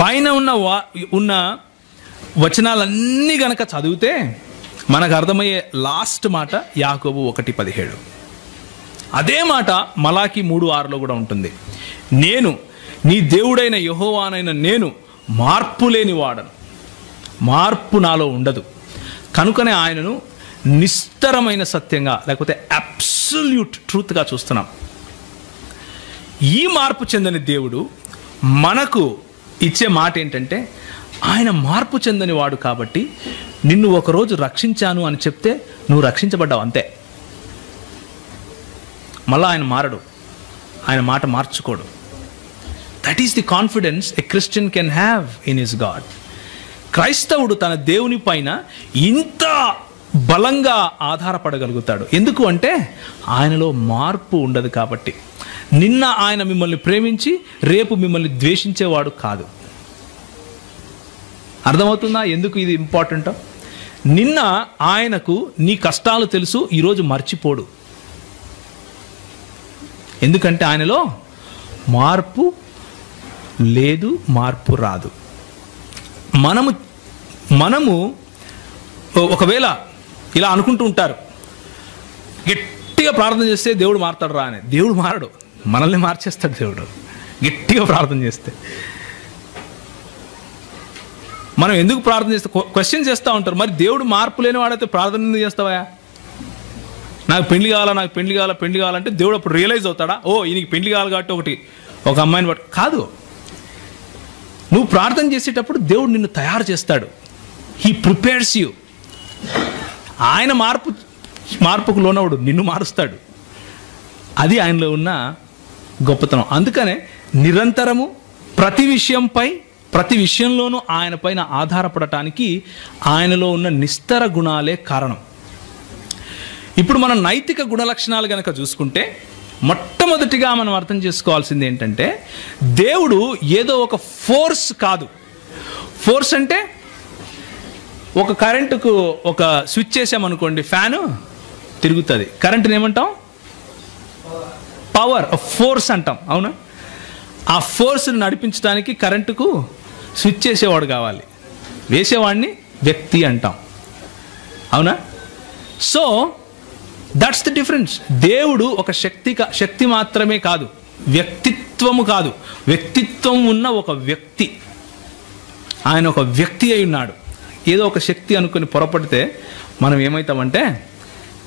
పైన ఉన్న వచనాలన్నీ గనక చదివితే మనకు అర్థమయ్యే లాస్ట్ మాట యాకోబు 1:17. అదే మాట మలాకి 3:6లో కూడా ఉంటుంది. నేను నీ దేవుడైన యెహోవానైన నేను మార్పు లేని వాడను, మార్పు నాలో ఉండదు, కనుకనే ఆయనను నిస్తరమైన సత్యంగా లేకపోతే అబ్సల్యూట్ ట్రూత్గా చూస్తున్నాం. ఈ మార్పు చెందని దేవుడు మనకు ఇచ్చే మాట ఏంటంటే, ఆయన మార్పు చెందని వాడు కాబట్టి నిన్ను ఒకరోజు రక్షించాను అని చెప్తే నువ్వు రక్షించబడ్డావు అంతే. మళ్ళా ఆయన మారడు, ఆయన మాట మార్చుకోడు. That is the confidence a Christian can have in his God. క్రైస్తవుడు తన దేవుని పైన ఇంత బలంగా ఆధారపడగలుగుతాడు. ఎందుకు అంటే ఆయనలో మార్పు ఉండదు కాబట్టి. నిన్న ఆయన మిమ్మల్ని ప్రేమించి రేపు మిమ్మల్ని ద్వేషించేవాడు కాదు. అర్థమవుతుందా ఎందుకు ఇది ఇంపార్టెంట్? నిన్న ఆయనకు నీ కష్టాలు తెలుసు, ఈరోజు మర్చిపోడు. ఎందుకంటే ఆయనలో మార్పు లేదు, మార్పు రాదు. మనము ఒకవేళ ఇలా అనుకుంటూ ఉంటారు, గట్టిగా ప్రార్థన చేస్తే దేవుడు మారుతాడు రా అని. దేవుడు మారడు, మనల్ని మార్చేస్తాడు దేవుడు గట్టిగా ప్రార్థన చేస్తే. మనం ఎందుకు ప్రార్థన చేస్తే క్వశ్చన్ చేస్తూ ఉంటారు, మరి దేవుడు మార్పు లేని వాడైతే ప్రార్థన ఎందుకు చేస్తావా? నాకు పెళ్లి కావాలంటే దేవుడు అప్పుడు రియలైజ్ అవుతాడా, ఓ ఈయనకి పెళ్లి కావాలి కాబట్టి ఒక అమ్మాయిని పట్టు? కాదు. నువ్వు ప్రార్థన చేసేటప్పుడు దేవుడు నిన్ను తయారు చేస్తాడు. He prepares you. ఆయన మార్పుకు లోనవుడు, నిన్ను మారుస్తాడు. అది ఆయనలో ఉన్న గొప్పతనం. అందుకనే నిరంతరము ప్రతి విషయంలోనూ ఆయన పైన ఆధారపడటానికి ఆయనలో ఉన్న నిస్తర గుణాలే కారణం. ఇప్పుడు మనం నైతిక గుణలక్షణాలు కనుక చూసుకుంటే, మొట్టమొదటిగా మనం అర్థం చేసుకోవాల్సింది ఏంటంటే, దేవుడు ఏదో ఒక ఫోర్స్ కాదు. ఫోర్స్ అంటే ఒక కరెంటుకు ఒక స్విచ్ చేసామనుకోండి, ఫ్యాను తిరుగుతుంది. కరెంటుని ఏమంటాం? పవర్, ఫోర్స్ అంటాం, అవునా? ఆ ఫోర్స్ని నడిపించడానికి కరెంటుకు స్విచ్ చేసేవాడు కావాలి, వేసేవాడిని వ్యక్తి అంటాం, అవునా? So that's the difference. దేవుడు ఒక శక్తి మాత్రమే కాదు, వ్యక్తిత్వము కాదు. వ్యక్తిత్వం ఉన్న ఒక వ్యక్తి. ఆయన ఒక వ్యక్తి అయి ఉన్నాడు. ఏదో ఒక శక్తి అనుకుని పొరపడితే మనం ఏమవుతామంటే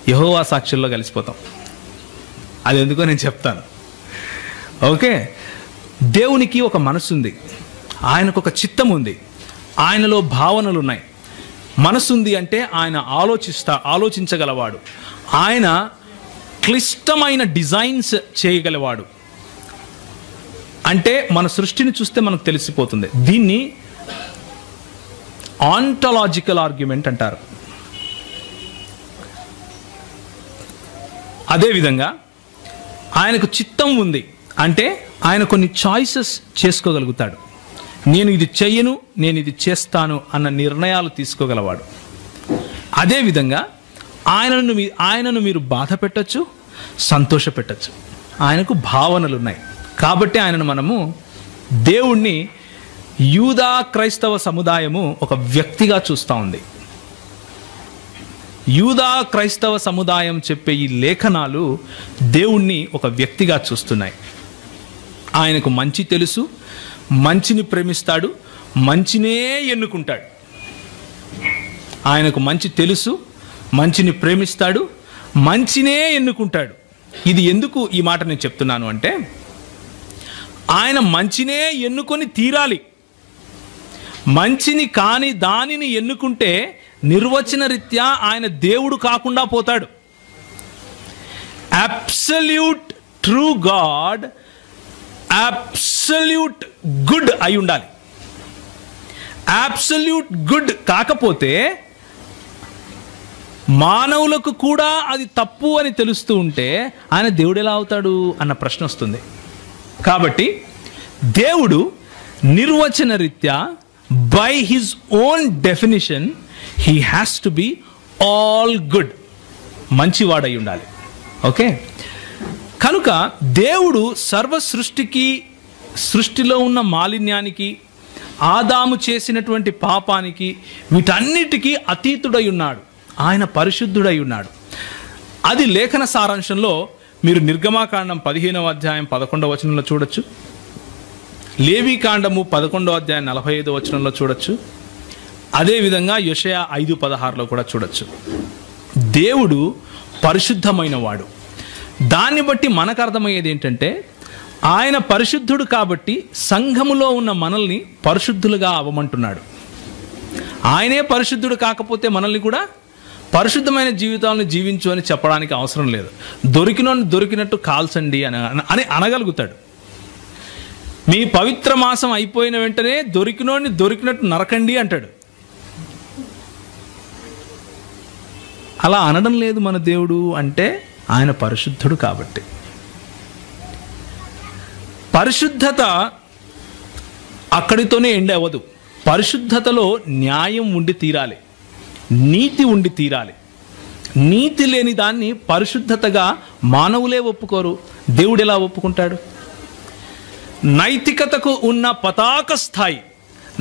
యెహోవా సాక్షుల్లో కలిసిపోతాం. అది ఎందుకో నేను చెప్తాను. ఓకే, దేవునికి ఒక మనసు ఉంది, ఆయనకు ఒక చిత్తం ఉంది, ఆయనలో భావనలు ఉన్నాయి. మనసు ఉంది అంటే ఆయన ఆలోచించగలవాడు, ఆయన క్లిష్టమైన డిజైన్స్ చేయగలవాడు. అంటే మన సృష్టిని చూస్తే మనకు తెలిసిపోతుంది. దీన్ని ఆంటలాజికల్ ఆర్గ్యుమెంట్ అంటారు. అదేవిధంగా ఆయనకు చిత్తం ఉంది అంటే ఆయన కొన్ని చాయిసెస్ చేసుకోగలుగుతాడు. నేను ఇది చెయ్యను, నేను ఇది చేస్తాను అన్న నిర్ణయాలు తీసుకోగలవాడు. అదేవిధంగా ఆయనను మీరు బాధ పెట్టచ్చు, సంతోష పెట్టచ్చు. ఆయనకు భావనలు ఉన్నాయి. కాబట్టి ఆయనను మనము, దేవుణ్ణి యూదా క్రైస్తవ సముదాయము ఒక వ్యక్తిగా చూస్తూ ఉంది. యూదా క్రైస్తవ సముదాయం చెప్పే ఈ లేఖనాలు దేవుణ్ణి ఒక వ్యక్తిగా చూస్తున్నాయి. ఆయనకు మంచి తెలుసు, మంచిని ప్రేమిస్తాడు, మంచినే ఎన్నుకుంటాడు. ఆయనకు మంచి తెలుసు, మంచిని ప్రేమిస్తాడు, మంచినే ఎన్నుకుంటాడు. ఇది ఎందుకు ఈ మాట నేను చెప్తున్నాను అంటే, ఆయన మంచినే ఎన్నుకొని తీరాలి. మంచిని కాని దానిని ఎన్నుకుంటే నిర్వచన రీత్యా ఆయన దేవుడు కాకుండా పోతాడు. Absolute true God absolute good అయి ఉండాలి. అబ్సల్యూట్ గుడ్ కాకపోతే మానవులకు కూడా అది తప్పు అని తెలుస్తూ ఉంటే ఆయన దేవుడు ఎలా అవుతాడు అన్న ప్రశ్న వస్తుంది. కాబట్టి దేవుడు నిర్వచన రీత్యా by his own definition he has to be all good, మంచివాడై ఉండాలి. ఓకే, కనుక దేవుడు సర్వ సృష్టిలో ఉన్న మాలిన్యానికి, ఆదాము చేసినటువంటి పాపానికి, వీటన్నిటికీ అతీతుడై ఉన్నాడు. ఆయన పరిశుద్ధుడై ఉన్నాడు. అది లేఖన సారాంశంలో మీరు నిర్గమాకాండం 15వ అధ్యాయం 11వ వచనంలో చూడొచ్చు, లేవీకాండము 11వ అధ్యాయం 45వ వచనంలో చూడొచ్చు, అదేవిధంగా యెషయా 5:16లో కూడా చూడొచ్చు. దేవుడు పరిశుద్ధమైన వాడు. దాన్ని బట్టి మనకు అర్థమయ్యేది ఏంటంటే, ఆయన పరిశుద్ధుడు కాబట్టి సంఘములో ఉన్న మనల్ని పరిశుద్ధులుగా అవ్వమంటున్నాడు. ఆయనే పరిశుద్ధుడు కాకపోతే మనల్ని కూడా పరిశుద్ధమైన జీవితాలను జీవించు అని చెప్పడానికి అవసరం లేదు. దొరికినట్టు కాల్చండి అని అనగలుగుతాడు. మీ పవిత్ర మాసం అయిపోయిన వెంటనే దొరికినట్టు నరకండి అంటాడు. అలా అనడం లేదు మన దేవుడు. అంటే ఆయన పరిశుద్ధుడు కాబట్టి. పరిశుద్ధత అక్కడితోనే ఎండ్ అవ్వదు. పరిశుద్ధతలో న్యాయం ఉండి తీరాలి, నీతి ఉండి తీరాలి. నీతి లేని దాన్ని పరిశుద్ధతగా మానవులే ఒప్పుకోరు. దేవుడు ఎలా ఒప్పుకుంటాడు? నైతికతకు ఉన్న పతాక స్థాయి,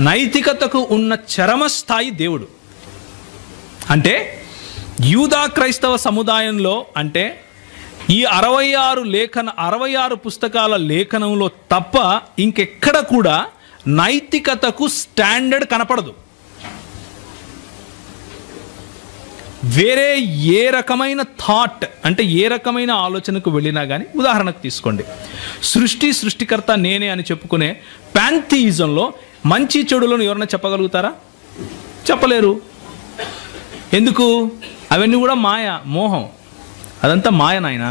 నైతికతకు ఉన్న చరమ స్థాయి దేవుడు. అంటే యూదా క్రైస్తవ సముదాయంలో, అంటే ఈ 66 పుస్తకాల లేఖనంలో తప్ప ఇంకెక్కడ కూడా నైతికతకు స్టాండర్డ్ కనపడదు. వేరే ఏ రకమైన థాట్, అంటే ఏ రకమైన ఆలోచనకు వెళ్ళినా కానీ, ఉదాహరణకు తీసుకోండి, సృష్టికర్త నేనే అని చెప్పుకునే ప్యాంథియిజంలో మంచి చెడులను ఎవరైనా చెప్పగలుగుతారా? చెప్పలేరు. ఎందుకు? అవన్నీ కూడా మాయ, మోహం. అదంతా మాయ నాయన.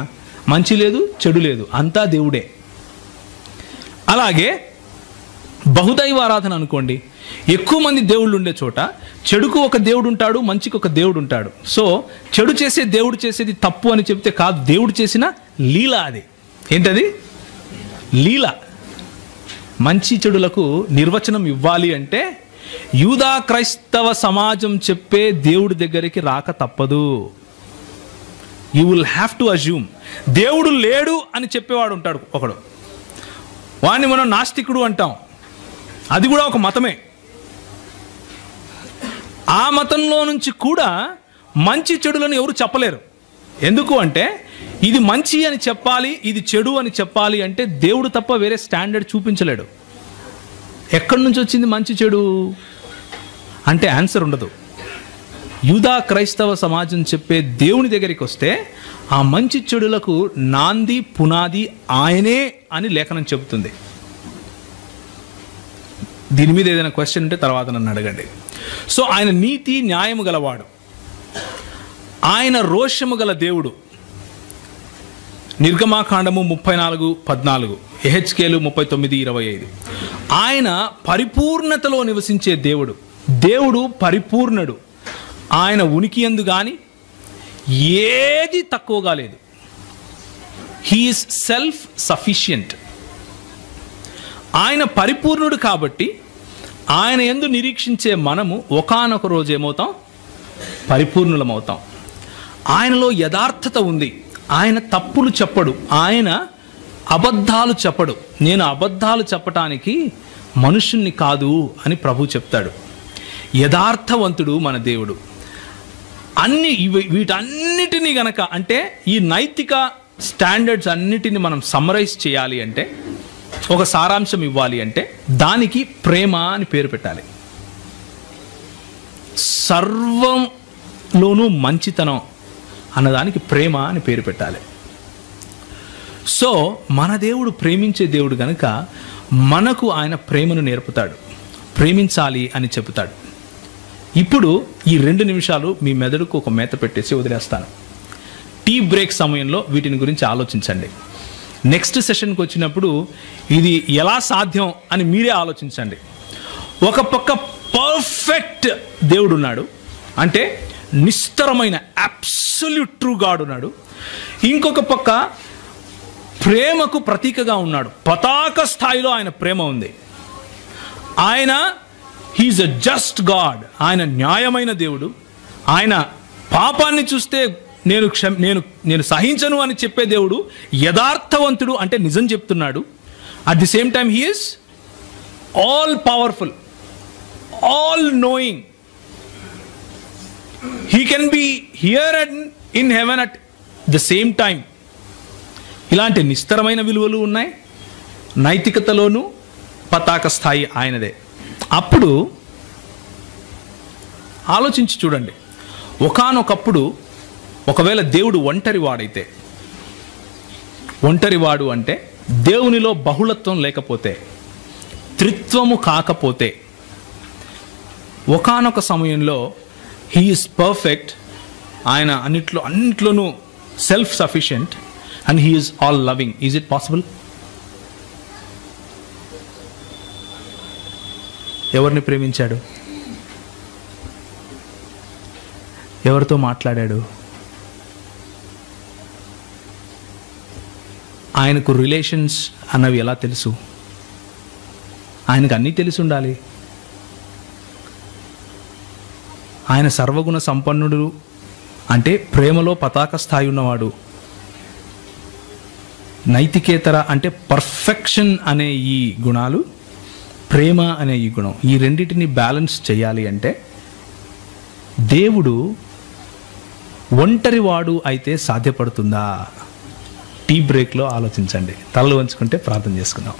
మంచి లేదు, చెడు లేదు, అంతా దేవుడే. అలాగే బహుదైవ ఆరాధన అనుకోండి, ఎక్కువ మంది దేవుళ్ళు ఉండే చోట చెడుకు ఒక దేవుడు ఉంటాడు, మంచికి ఒక దేవుడు ఉంటాడు. సో చెడు చేసే దేవుడు చేసేది తప్పు అని చెప్తే కాదు, దేవుడు చేసిన లీల అది. ఏంటది? లీల. మంచి చెడులకు నిర్వచనం ఇవ్వాలి అంటే యూదా క్రైస్తవ సమాజం చెప్పే దేవుడి దగ్గరికి రాక తప్పదు. You will have to assume. దేవుడు లేడు అని చెప్పేవాడు ఉంటాడు ఒకడు, వాడిని మనం నాస్తికుడు అంటాం. అది కూడా ఒక మతమే. ఆ మతంలో నుంచి కూడా మంచి చెడులను ఎవరు చెప్పలేరు. ఎందుకు అంటే ఇది మంచి అని చెప్పాలి, ఇది చెడు అని చెప్పాలి అంటే దేవుడు తప్ప వేరే స్టాండర్డ్ చూపించలేడు. ఎక్కడి నుంచి వచ్చింది మంచి చెడు అంటే ఆన్సర్ ఉండదు. యూదా క్రైస్తవ సమాజం చెప్పే దేవుని దగ్గరికి వస్తే ఆ మంచి చెడులకు నాంది పునాది ఆయనే అని లేఖనం చెబుతుంది. దీని మీద ఏదైనా క్వశ్చన్ ఉంటే తర్వాత నన్ను అడగండి. సో ఆయన నీతి న్యాయము గలవాడు, ఆయన రోషము గల దేవుడు. నిర్గమాకాండము 34:14, ఎహెచ్కేలు 39:25. ఆయన పరిపూర్ణతలో నివసించే దేవుడు. దేవుడు పరిపూర్ణుడు. ఆయన ఉనికి యందు కానీ ఏది తక్కువగా లేదు. He is self sufficient. ఆయన పరిపూర్ణుడు కాబట్టి ఆయన యందు నిరీక్షించే మనము ఒకానొక రోజు ఏమవుతాం? పరిపూర్ణులమవుతాం. ఆయనలో యథార్థత ఉంది. ఆయన తప్పులు చెప్పడు, ఆయన అబద్ధాలు చెప్పడు. నేను అబద్ధాలు చెప్పటానికి మనుషుణ్ణి కాదు అని ప్రభు చెప్తాడు. యథార్థవంతుడు మన దేవుడు. వీటన్నిటినీ గనక, అంటే ఈ నైతిక స్టాండర్డ్స్ అన్నిటిని మనం సమ్మరైజ్ చేయాలి అంటే, ఒక సారాంశం ఇవ్వాలి అంటే దానికి ప్రేమ అని పేరు పెట్టాలి. సర్వంలోనూ మంచితనం అన్నదానికి ప్రేమ అని పేరు పెట్టాలి. సో మన దేవుడు ప్రేమించే దేవుడు గనుక మనకు ఆయన ప్రేమను నేర్పుతాడు, ప్రేమించాలి అని చెబుతాడు. ఇప్పుడు ఈ 2 నిమిషాలు మీ మెదడుకు ఒక మేత పెట్టేసి వదిలేస్తాను. టీ బ్రేక్ సమయంలో వీటిని గురించి ఆలోచించండి. నెక్స్ట్ సెషన్కి వచ్చినప్పుడు ఇది ఎలా సాధ్యం అని మీరే ఆలోచించండి. ఒక పక్క పర్ఫెక్ట్ దేవుడు ఉన్నాడు, అంటే నిస్తరమైన అబ్సల్యూట్ ట్రూ గాడ్ ఉన్నాడు. ఇంకొక పక్క ప్రేమకు ప్రతీకగా ఉన్నాడు. పతాక స్థాయిలో ఆయన ప్రేమ ఉంది. ఆయన హీఈస్ ఎ జస్ట్ గాడ్. ఆయన న్యాయమైన దేవుడు. ఆయన పాపాన్ని చూస్తే నేను సహించను అని చెప్పే దేవుడు. యథార్థవంతుడు, అంటే నిజం చెప్తున్నాడు. At the same time he is all powerful, all knowing. He can be here and in heaven at the same time. ఇలాంటి నిస్తరమైన విలువలు ఉన్నాయి. నైతికతలోనూ పతాక స్థాయి ఆయనదే. అప్పుడు ఆలోచించి చూడండి, ఒకానొకప్పుడు ఒకవేళ దేవుడు ఒంటరివాడైతే, ఒంటరివాడు అంటే దేవునిలో బహుళత్వం లేకపోతే, త్రిత్వము కాకపోతే, ఒకానొక సమయంలో హీ ఈస్ పర్ఫెక్ట్, ఆయన అన్నిట్లోనూ self sufficient, and he is all loving. Is it possible? ఎవరిని ప్రేమించాడు? ఎవరితో మాట్లాడాడు? ఆయనకు రిలేషన్స్ అన్నవి ఎలా తెలుసు? ఆయనకు అన్నీ తెలిసి ఉండాలి. ఆయన సర్వగుణ సంపన్నుడు, అంటే ప్రేమలో పతాక స్థాయి ఉన్నవాడు. నైతికేతర అంటే పర్ఫెక్షన్ అనే ఈ గుణాలు, ప్రేమ అనే ఈ గుణం, ఈ రెండింటిని బ్యాలెన్స్ చేయాలి అంటే దేవుడు ఒంటరివాడు అయితే సాధ్యపడుతుందా? టీ బ్రేక్లో ఆలోచించండి. తలలు వంచుకుంటే ప్రార్థన చేసుకుందాం.